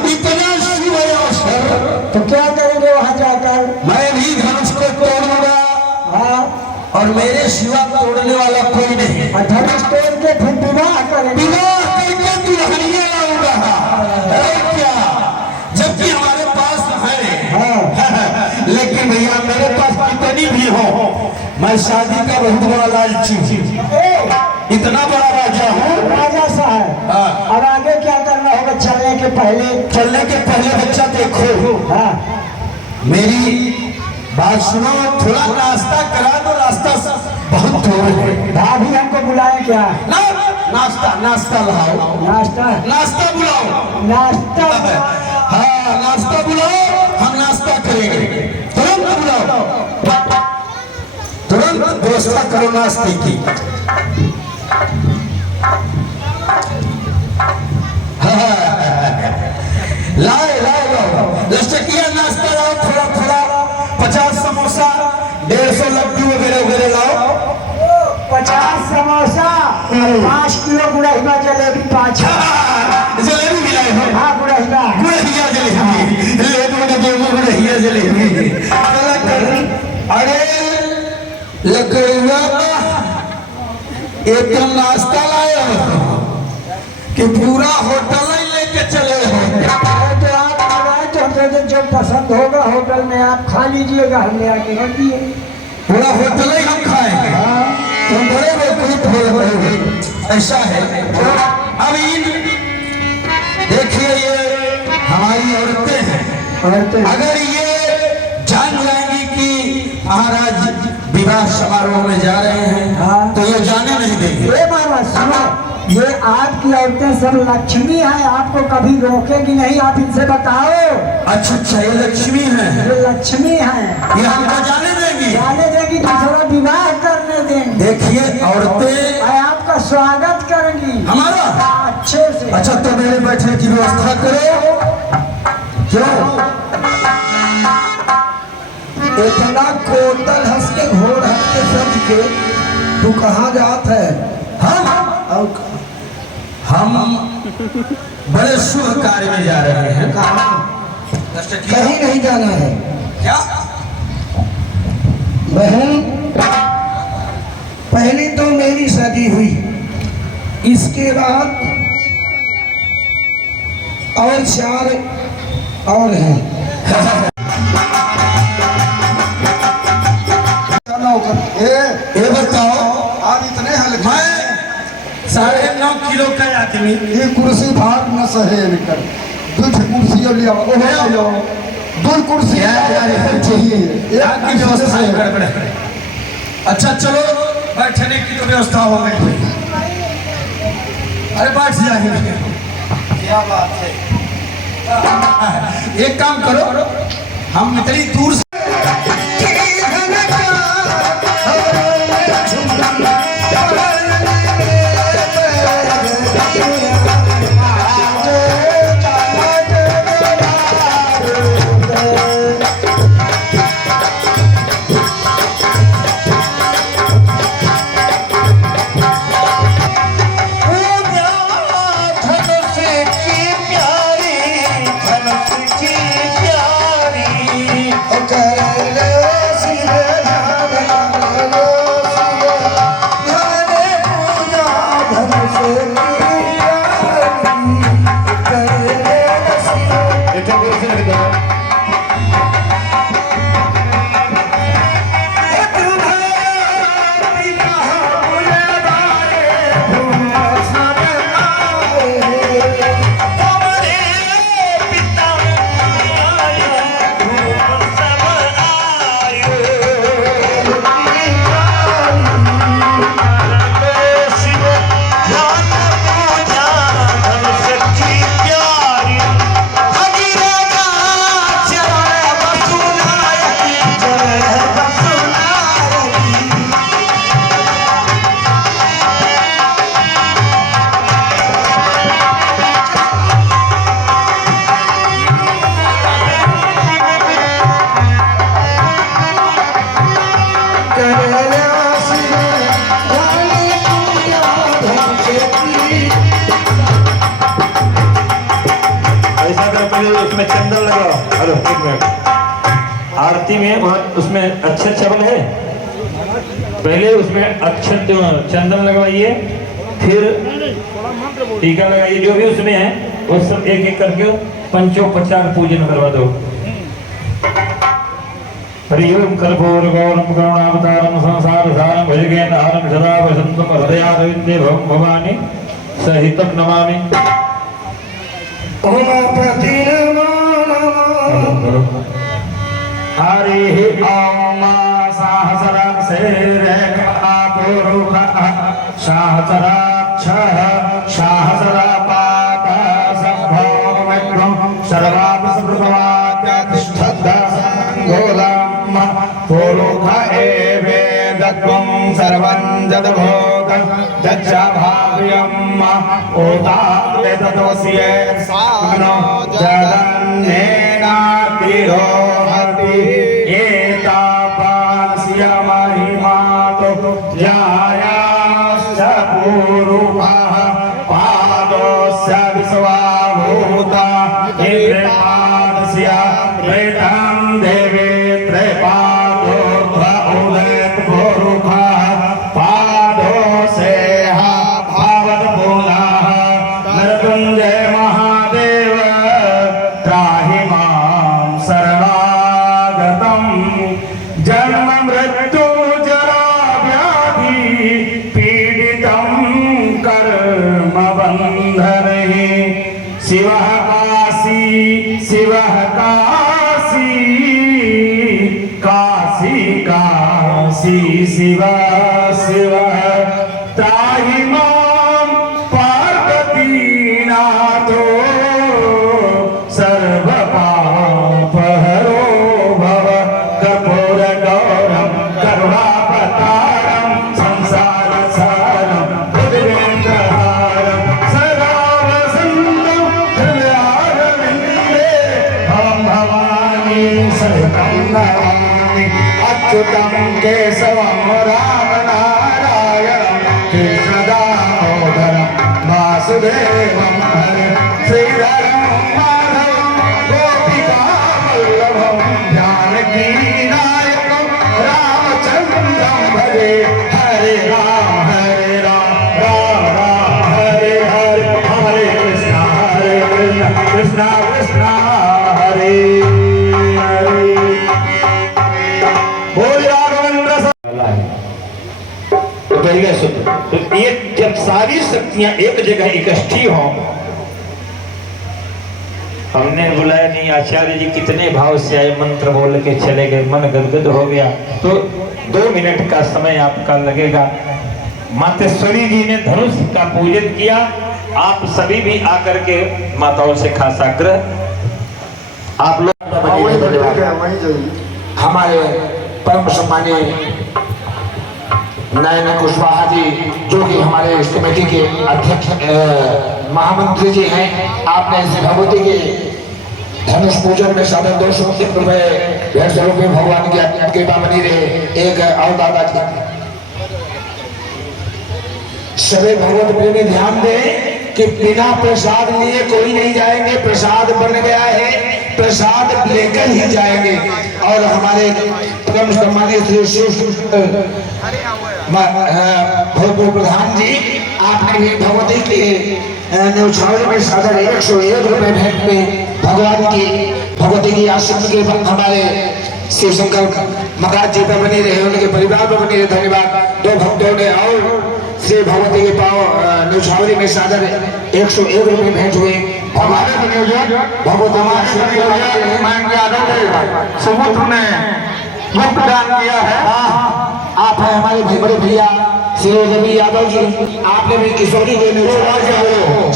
इतना शिव अवसर, तो क्या करेंगे वहाँ जाकर? मैं भी धनुष को तोड़ूंगा हाँ, और मेरे सिवा तोड़ने वाला कोई नहीं। धनुष तोड़ के फिर विवाह करेंगे। विवाह करके दुल्हनिया लाऊंगा। अरे क्या, जबकि हमारे पास है। हाँ। लेकिन भैया मेरे पास कितनी भी हो, मैं शादी का बहुत बड़ा लालची हूँ, इतना बड़ा राजा हूँ। राजा साहब, हाँ। अब आगे क्या करना होगा? चलने के पहले बच्चा देखो, हाँ, मेरी बात सुनो, थोड़ा नाश्ता करा दो, रास्ता बहुत दूर है। भाभी हमको बुलाए क्या? ना, नाश्ता लाओ, नाश्ता नाश्ता बुलाओ। नाश्ता हाँ नाश्ता बुलाओ, हम नाश्ता करेंगे। तुरंत बुलाओ, तुरंत व्यवस्था करो नाश्ते की। लाओ लाओ लाओ लचकिया नाश्ता लाओ, थोड़ा थोड़ा 50 समोसा 150 लड्डू वगैरह वगैरह लाओ। 50 समोसा 5 किलो गुड़हिबा जलेबी 5 जलेबी भी लाए हो? हाँ गुड़हिबा गुड़हिया जलेबी ले दो ना, दो गुड़हिया जलेबी। अरे लकड़िया एक नाश्ता लाए हो कि पूरा होटल ही लेके चले हो? तो आप लगाए तो हमें जो पसंद होगा होटल में आप खा लीजिएगा, हम ले आके रख दिए। पूरा होटल ही हम खाएंगे? तुम बड़े बेवकूफ हो रहे हो। ऐसा है अब देखिए ये हमारी औरतें हैं, अगर ये जान जाएंगी कि महाराज विवाह समारोह में जा रहे हैं तो ये जाने नहीं देंगे। ये बाबा सुनो, ये आपकी औरतें सब लक्ष्मी हैं, आपको कभी रोकेगी नहीं, आप इनसे बताओ। अच्छा अच्छा, ये लक्ष्मी है, ये लक्ष्मी हैं, ये हमको जाने देंगी? जाने देगी, दूसरा विवाह करने देंगे। देखिए औरतें आपका स्वागत करेंगी हमारा अच्छे से। अच्छा तो मेरे बैठने की व्यवस्था करो। क्यों इतना कोतल हंस के घोड़ हंस के सज के तू कहाँ जात है? हम बड़े शुभ कार्य में जा रहे हैं। कहीं नहीं जाना है क्या बहन? पहली तो मेरी शादी हुई, इसके बाद और 4 और हैं। ये बताओ, आप इतने हल्के मैं 9.5 किलो का आदमी, ये कुर्सी भाग न सहे निकल, दूध कुर्सी लिया दूध कुर्सी चाहिए। आपकी व्यवस्था गड़बड़ है। अच्छा चलो बैठने की तो व्यवस्था हो गई। अरे बैठ जाएंगे, क्या बात है। एक काम करो, हम इतनी दूर से उसमें चंदन लगाओ। हेलो एक मिनट, आरती में वहाँ उसमें अक्षत चवल है, पहले उसमें अक्षत चंदन लगवाइए, फिर टीका लगाइए, जो भी उसमें है वो सब एक एक करके पंचोपचार पूजन करवा दो। हरि ओम कर्पूर गौरम करुणावतारम संसार सारम भजगेन्द्रहारम सदा वसंतम हृदयारविंदे भवं भवानी सहितं नमामि। हरि ओम सहस्राक्ष सहस्रपाद सर्वाप सर्ववाक्य तिष्ठत् पुरुष एवेदत्वं सर्वं जदभोगं जज्जाभाव्यम् उदावेततोऽस्य सानो जगन्नेनातिरोहति एतापास्य महिमातो ध्यायाश्च पूर्वः पादोस्य विश्वाभूता इंद्रपादस्य प्रेतं देवे त्रैपादोर्ध्व उदयत् पुरुषः पादोसेह भावत् पुनः नरतुञ्जय महादेव त्राहि मां शरणागतम् जन्म मृत्यु जरा व्याधि पीडितं कर्म बन्धने शिवः काशी शिवः काशी काशी काशी शिव शिवः त्राहि मां पार्वतीनाथो सर्वपापहरो भव कर्पूरगौरं करुणावतारं संसारसारं बुद्धिवेन्द्रहारं सदा वसन्तं हृदयारविन्दे भवं भवानी सहितं नमामि अच्युतं केशवं राम नारायणं कृष्णदामोदरं वासुदेवं हरे श्रीधरं माधवं गोपिकावल्लभं जानकीनायकं रामचन्द्रं भजे हरे राम राम राम हरे हरे हरे कृष्ण कृष्ण कृष्ण हरे हरे बोल राघवेंद्र तो पहले सुनो, तो ये जब सारी शक्तियां एक जगह इकट्ठी हों, हमने बुलाया नहीं, आचार्य जी कितने भाव से आए, मंत्र बोल के चले गए, मन गदगद हो गया। तो 2 मिनट का समय आपका लगेगा। मातेश्वरी जी ने धनुष का पूजन किया, आप सभी भी आकर के माताओं से खास आग्रह, आप लोग वहीं जाइए। हमारे परम सम्मानीय नयन कुशवाहा जी जो कि हमारे इस कमेटी के अध्यक्ष महामंत्री जी हैं, आपने श्री भगवती के धनुष पूजन में 250 रुपए भेंट स्वरूप में भगवान की कृपा बनी रहे। एक और दादा जी सभी भगवत प्रेमी ध्यान दें कि बिना प्रसाद लिए कोई नहीं जाएंगे, प्रसाद बन गया है, प्रसाद लेकर ही जाएंगे। और हमारे परम सम्मानीय श्री भोजपुर प्रधान जी, आपने भी भगवती के न्यौछावनी में सादर 101 रुपए भेंट में भगवती की आशीष के बल हमारे शिव शंकर मकान जी पर बनी रहे, उनके परिवार पर बनी रहे। धन्यवाद। 2 भक्तों ने और श्री भगवती के पाव न्यौछावनी में सादर 101 रुपए भेंट हुए। हमारे भगवती सुपुत्र ने मुक्त दान किया है। आप हैं हमारे भाई बड़े भैया श्री रवि यादव जी, आपने भी किशोरी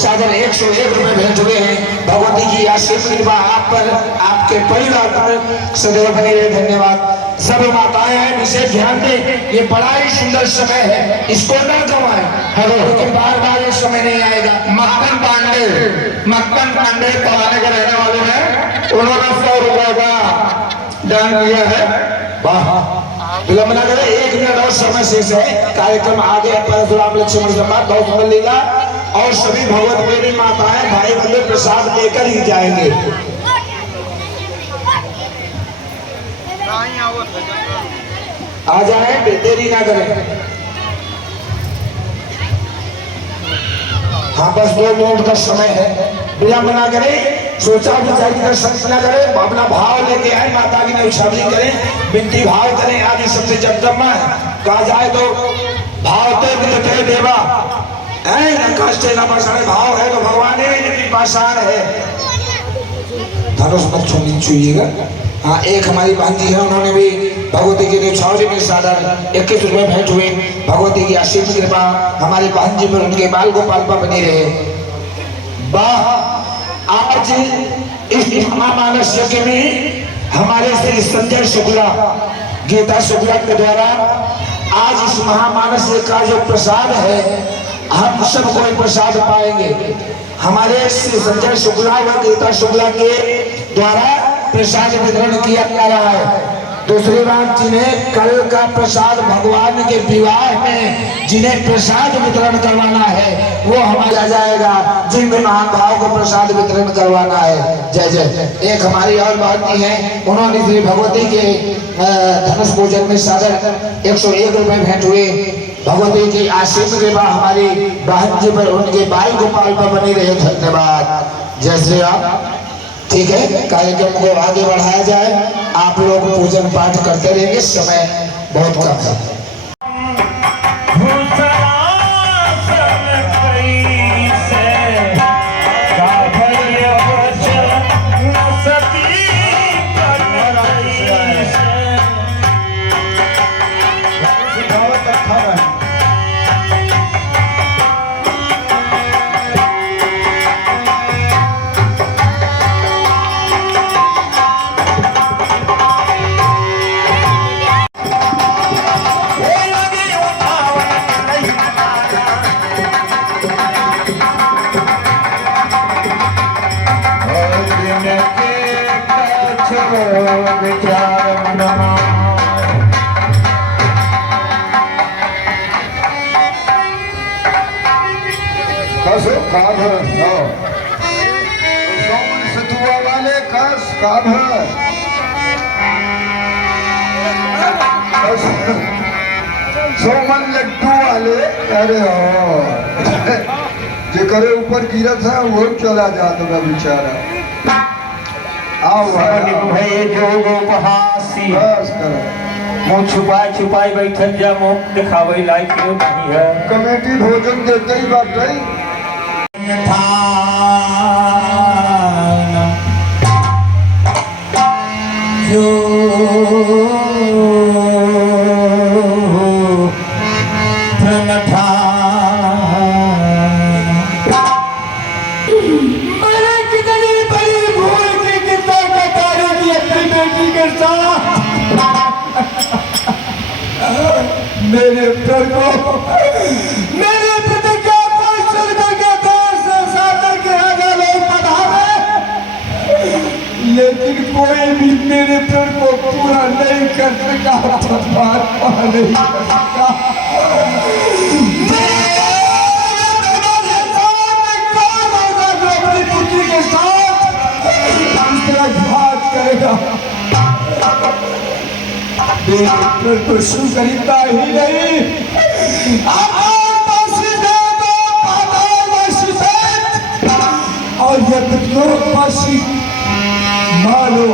सादर 101 रुपए भेंट हुए हैं। भगवती की आशीष कृपा आप पर, आपके परिवार पर सदैव बनी रहे। धन्यवाद। सब माताएं हैं, विशेष ध्यान दें, ये बड़ा ही सुंदर समय है, इसको न गंवाएं। लेकिन बार बार ये समय नहीं आएगा। मक्कन पांडे पढ़ाने के रहने वाले हैं, उन्होंने 100 रुपए का दान किया है। वाह, विलंब न करें, 1 मिनट और समय शेष है। कार्यक्रम आगे परशुराम लक्ष्मण संवाद बहुत सुंदर लीला, और सभी भगवत प्रेमी माताएं भाई बंधु प्रसाद लेकर ही जाएंगे। आ जाए, देरी ना करें। हाँ, बस 2 मिनट का समय है, विलंब ना करें। सोचा विचार की दर्शन न करें, अपना भाव लेके आए, माता की न्यौछावनी करें, विनती भाव करें। आदि सबसे जगदम्बा कहा जाए तो भाव ते देवा है न, कष्ट न पाषाण। भाव है तो भगवान ही पाषाण है। धनुष मत छूइएगा। हाँ, एक हमारी बहन जी है, उन्होंने भी भगवती की न्यौछावनी में सादर 21 रुपए भेंट हुए। भगवती की आशीष कृपा हमारी बहन जी पर, उनके बाल गोपाल पर बनी रहे। वाह, आज इस महामानस यज्ञ में हमारे श्री संजय शुक्ला, गीता शुक्ला के द्वारा आज इस महामानस का जो प्रसाद है, हम सब कोई प्रसाद पाएंगे। हमारे श्री संजय शुक्ला व गीता शुक्ला के द्वारा प्रसाद वितरण किया जा रहा है। दूसरी बात, जिन्हें कल का प्रसाद भगवान के विवाह में जिन्हें प्रसाद वितरण करवाना है वो हमारा जाएगा, जिन भी महान भाव को प्रसाद वितरण करवाना है। जय जय। एक हमारी और बात है, उन्होंने श्री भगवती के धनुष पूजन में सादर 101 रुपए भेंट हुए। भगवती की आशीष कृपा हमारी बहन जी पर, उनके भाई गोपाल पर बनी रहे। धन्यवाद। जय श्री राम। ठीक है, कार्यक्रम को आगे बढ़ाया जाए। आप लोग पूजन पाठ करते रहेंगे, समय बहुत कम है। सोमन लड्डू वाले, अरे हो जो करे ऊपर गिरत है वो चला जाता है बेचारा। आओ भाई जोग उपहासी, बस करो। मुँह छुपाए छुपाए बैठल जा, मुँह दिखावे लायक क्यों नहीं है। कमेटी भोजन देते ही बात रही। मेरे पुत्र को मेरे पिता का कौशल करके देर से सादर के आगे लोग पधारे, लेकिन कोई भी मेरे पुत्र को पूरा नहीं कर सका, परमात्मा नहीं कर सका। अपनी पुत्री के साथ इस तरह घात करेगा, मेरे को स्वीकारिता ही नहीं। और जब लोकवासी मानो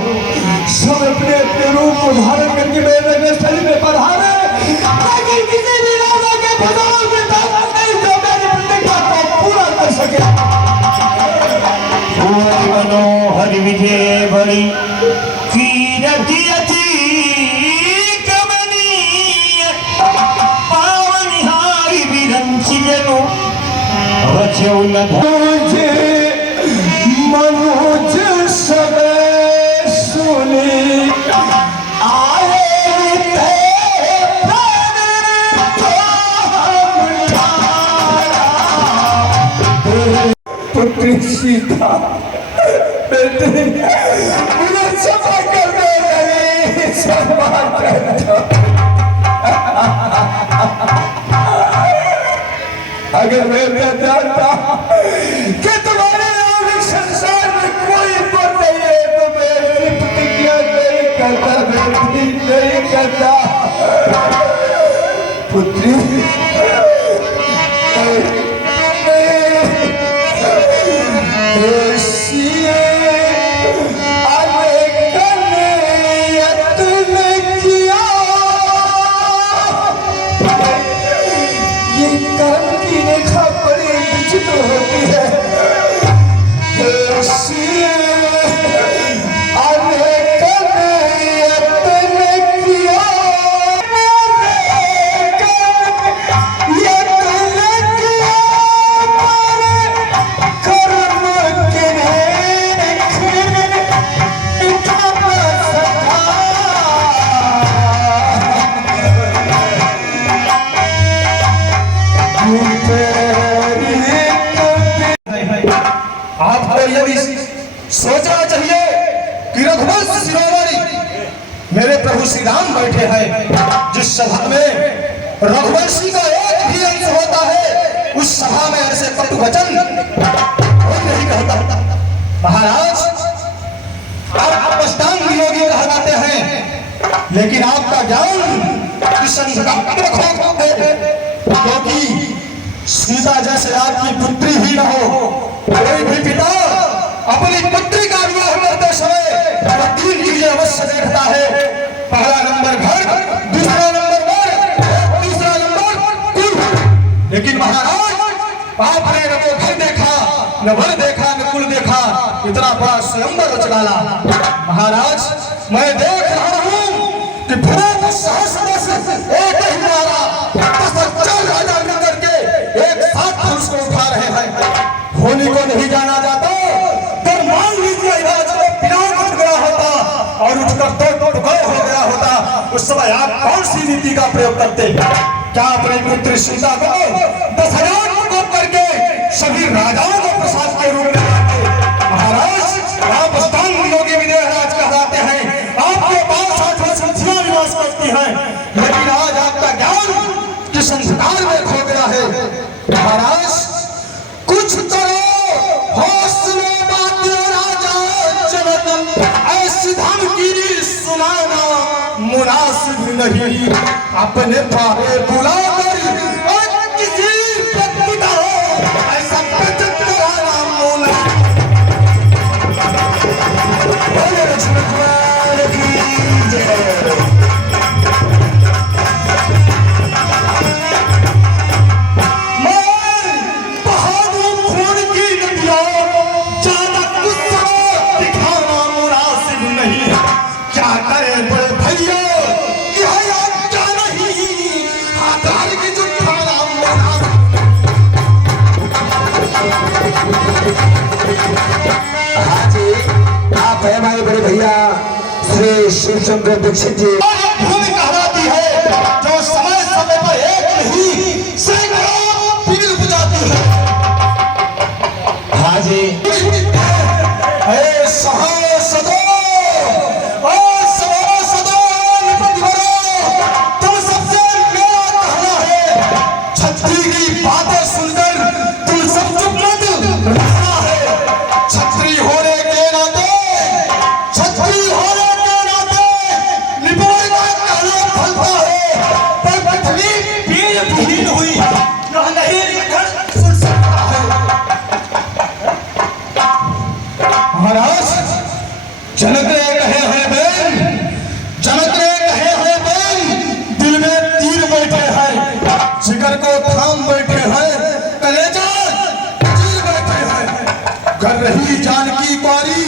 सब अपने अपने रूप को धारण करके मेरे रंगस्थली में पधारे, लेकिन किसी भी राजा के भुजाओं में ताकत नहीं जो मेरी प्रतिज्ञा को पूरा कर सके। मनोहर विजय बड़ी कीरति मुझे मनोज सब सुनी आए पुत्री सीता बेटे मुझे क्षमा कर दो, क्षमा कर दो। अगर मैं जानता कि तुम्हारे और संसार में कोई पर नहीं है तो मैं प्रतिज्ञा नहीं करता, नहीं करता। पुत्री होती है, प्रभु श्री राम बैठे हैं। जिस सभा में रघुवंशी का एक भी अंश होता है, उस सभा में ऐसे कटु वचन कोई नहीं कहता। महाराज, आप अष्टांग योगी कहलाते हैं, लेकिन आपका ज्ञान संघात्मक है, क्योंकि सीता जैसे आपकी पुत्री ही न हो। कोई भी पिता अपनी पुत्री का विवाह करते समय वह 3 चीजें अवश्य देखता है। पहला नंबर घर, दूसरा नंबर वर, तीसरा नंबर कुल। लेकिन महाराज, आपने न तो घर देखा, न वर देखा, न कुल देखा, इतना बड़ा स्वयंवर रच डाला। महाराज, मैं देख रहा हूं कि भूप सहस्त्रश एक ही द्वारा 10 राजा मिलकर के एक साथ धनुष को उठा रहे हैं। होली को नहीं जाना जाता, तो मान लीजिए पिनाक उठ गया होता और उठकर दो टुकड़े हो गया होता, उस समय आप कौन सी नीति का प्रयोग करते? क्या अपनी पुत्री सीता को 10,000 को करके सभी राजाओं को प्रसाद के रूप में लाते? महाराज, आप अष्टांग योगी विदेहराज कहलाते हैं, आपके पास 8 संधियां निवास करती हैं, लेकिन आज आपका ज्ञान किस अंधकार में खो गया है। महाराज, कुछ करो, हौसले बातें राजा जनक, ऐसी धमकी सुनाना मुनासिब नहीं। अपने पारे बुलाकर किसी व्यक्ति का ऐसा प्रचलित कराना मुनासिब। बोले लक्ष्मण कुमार की जय। हमारे बड़े भैया श्री शिवचंद्र दीक्षित जी। भूमि कहलाती है जो समय समय पर एक नहीं सैकड़ों पीर बुझाती है। हाँ जी, तुम सबसे मेरा कहना है, छत्री की बातें सुनकर तुम सब चुप मत रहना है। छत्री होने के नाते निपुण का कहना फलता है, पर पृथ्वी पीर विहीन हुई, यह नहीं लिखकर सुन सकता है। महाराज, जनक ने कहे हैं बेन, जनक ने कहे हैं बेन, दिल में तीर बैठे हैं, जिगर को थाम बैठे हैं, कलेजा चीर बैठे हैं। कर रही जानकी पारी,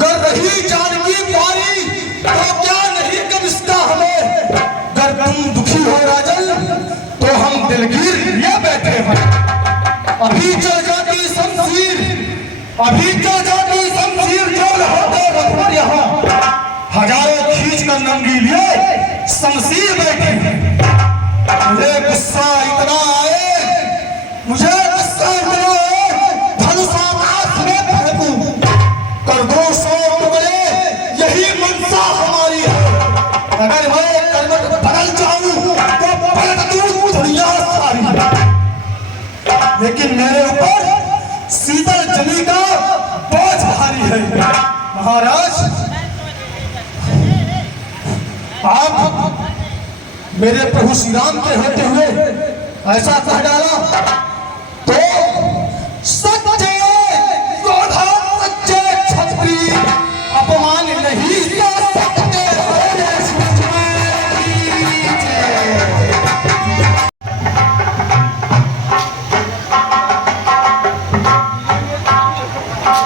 कर रही जानकी पारी, तो क्या नहीं कब इसका हमें। अगर तुम दुखी हो राजन, तो हम दिलगीर लिए बैठे हैं। अभी चल जाती शमशीर, अभी चल जाती शमशीर, जो होते रखकर यहाँ हजारों खींच कर नंगी लिए शमशीर बैठे हैं। मुझे गुस्सा इतना आए, मुझे गुस्सा इतना आए, धनुष आकाश में फेंकूं, कर दो 100 टुकड़े, यही मनसा हमारी है। अगर मैं करवट बदल जाऊं तो पलट दूं दुनिया सारी, लेकिन मेरे ऊपर शीतल जमी का बोझ भारी है। महाराज, आप मेरे प्रभु श्री राम के होते हुए ऐसा कह डाला, तो सच्चे योद्धा, सच्चे क्षत्रिय अपमान नहीं कर सकते।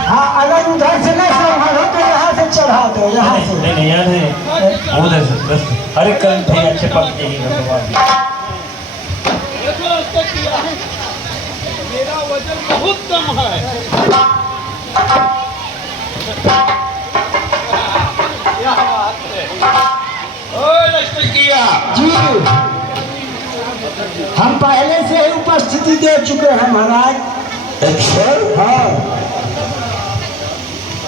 हाँ, अगर उधर से नहीं संभालो तो यहाँ से चढ़ा दो, यहाँ से। नहीं यार है उधर से बस हर एक कल थे अच्छे पकते ही मेरा वजन बहुत कम है। क्या बात है? ओए लक्ष्मण किया जी, हम पहले से ही उपस्थिति दे चुके हैं महाराज। अच्छा, हाँ,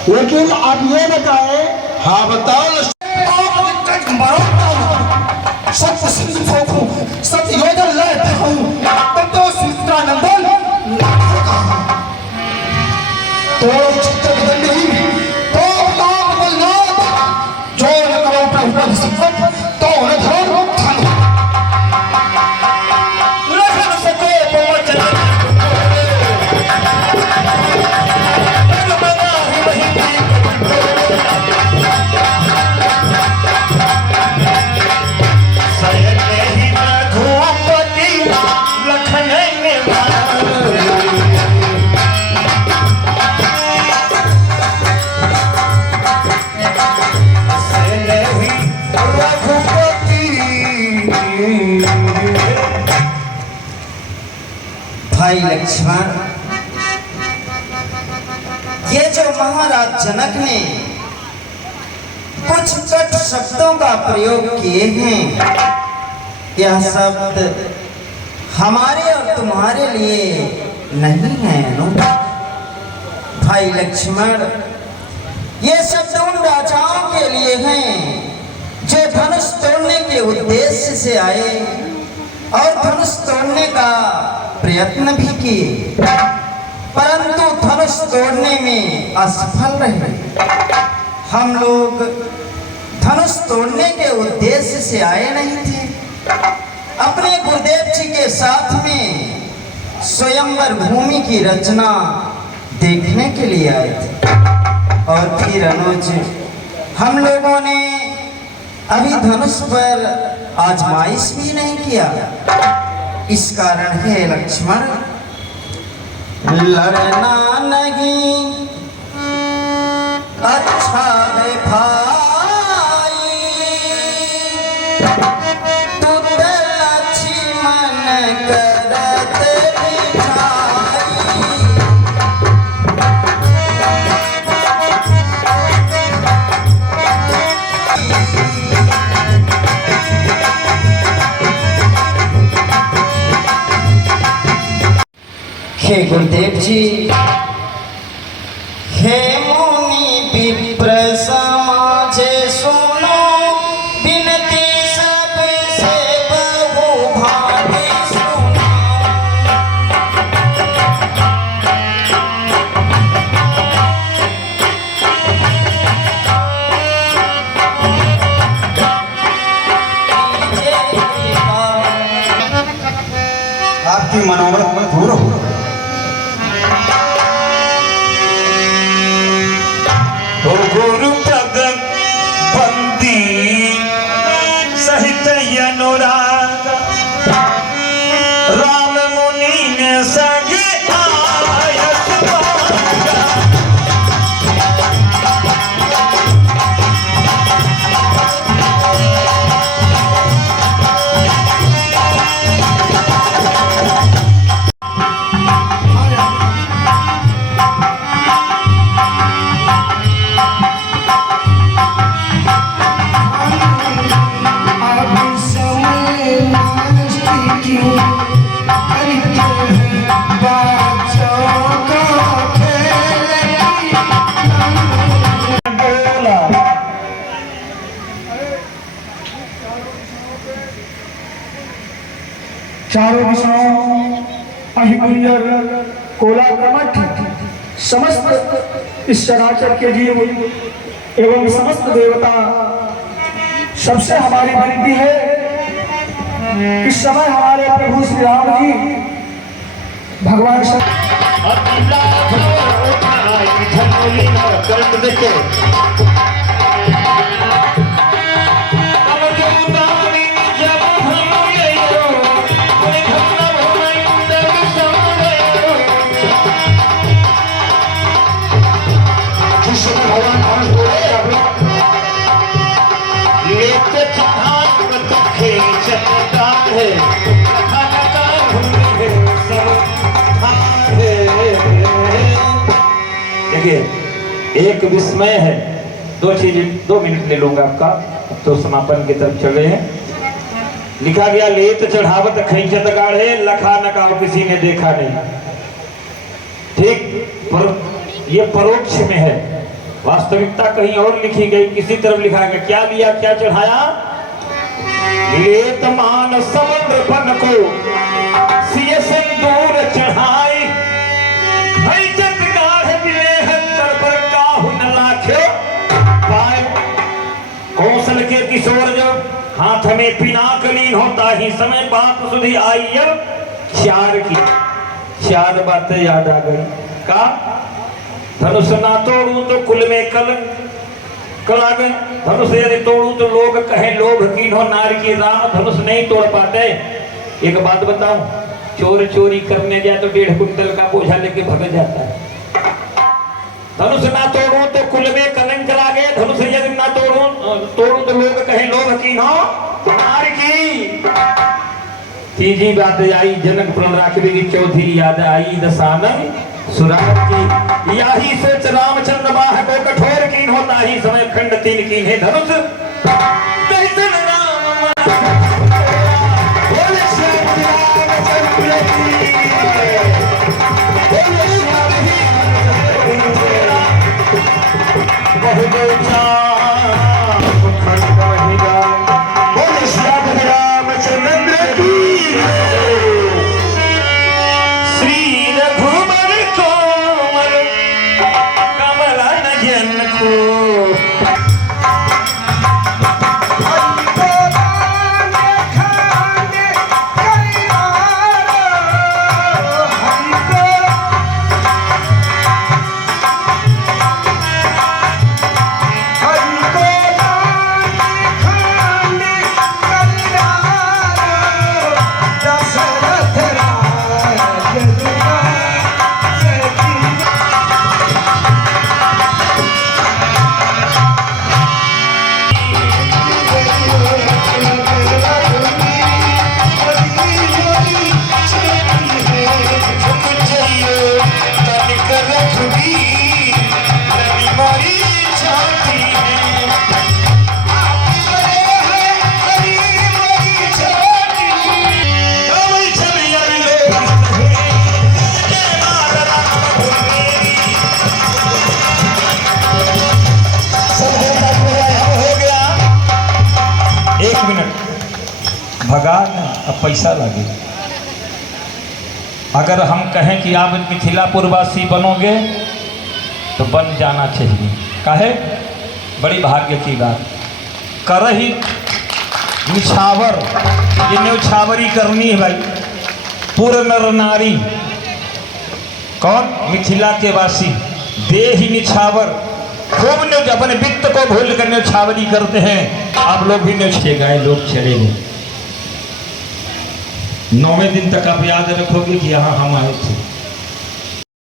लेकिन अब ये बताए। हाँ बताओ। लक्ष्मण, ये जो महाराज जनक ने कुछ कट शब्दों का प्रयोग किए हैं, यह शब्द हमारे और तुम्हारे लिए नहीं है भाई लक्ष्मण। ये शब्द उन राजाओं के लिए हैं जो धनुष तोड़ने के उद्देश्य से आए और धनुष तोड़ने का प्रयत्न भी किए, परंतु धनुष तोड़ने में असफल रहे। हम लोग धनुष तोड़ने के उद्देश्य से आए नहीं थे, अपने गुरुदेव जी के साथ में स्वयंवर भूमि की रचना देखने के लिए आए थे। और फिर अनुज, हम लोगों ने अभी धनुष पर आजमाइश भी नहीं किया। इस कारण है लक्ष्मण, लड़ना नहीं अच्छा है भाई, तू लक्ष्मण करत दिखाई। हे गुरुदेव जी, हे मुनि विप्र समाज सुनो, विनती सबसे बहु भावी सुनो। आपकी मनोरथ दूर हो। गुरुपद बंदी सहित अनुराग, राम मुनि ने संगे आयत मांगा। चारों दिशाओं अहिगुंजर कोला कमठ समस्त इस चराचर के जीव एवं समस्त देवता, सबसे हमारी विनती है, इस समय हमारे प्रभु श्री राम जी भगवान देखिए, एक विस्मय है। 2 मिनट ले लूंगा आपका, तो समापन की तरफ चले हैं। लिखा गया, लेत चढ़ावत खैचत गाढ़े, लखा नकाव किसी ने देखा नहीं। ठीक, पर ये परोक्ष में है, वास्तविकता कहीं और लिखी गई, किसी तरफ लिखा गया। क्या लिया, क्या चढ़ाया? लेत मान समुद्र पन को सिय सिंदूर चढ़ाई, खैचत गाढ़ मिले हत्तर पर काहू न लाखे पाए। कौशल के किशोर जब हाथ में पिनाकलीन होता ही समय बात सुधी आई। अब चार बातें याद आ गई। का धनुष ना तोड़ू तो कुल में कल आ गए। धनुष यदि तोड़ू तो लोग कहें लोभ कीन्हो नारी की, राम धनुष नहीं तोड़ पाते। एक बात बताऊं, चोर चोरी करने जाए तो 1.5 कुंटल का बोझा लेके भग जाता है। धनुष ना तोड़ू तो कुल में कलंक लागे। धनुष यदि ना तोड़ू तो लोग कहें लोभ कीन्हो नारी की। तीजी बात आई जनक पुरन राखबे की, चौथी याद आई दसानन सुराग की। यही सोच रामचंद्र बाह को कठोर कीन होता ही समय खंड तीन कीन है धनुष दर्शन राम बोले श्री रामचंद्र की, बोले बहुत खंड महिला, बोले श्री रामचंद्र की। श्री रघुबर कोमल कमला नयन को, भगा न, अब पैसा लगे। अगर हम कहें कि आप मिथिलापुरवासी बनोगे तो बन जाना चाहिए। काहे? बड़ी भाग्य की बात। करही निछावर, ये न्यौछावरी करनी है भाई। पूर्ण नर नारी कौन? मिथिला के वासी देही निछावर, खूब ने अपने वित्त को भूल कर न्यौछावरी करते हैं। आप लोग भी न्यौछे गए, लोग चले गए। 9वें दिन तक आप याद रखोगे कि यहाँ हम आए थे।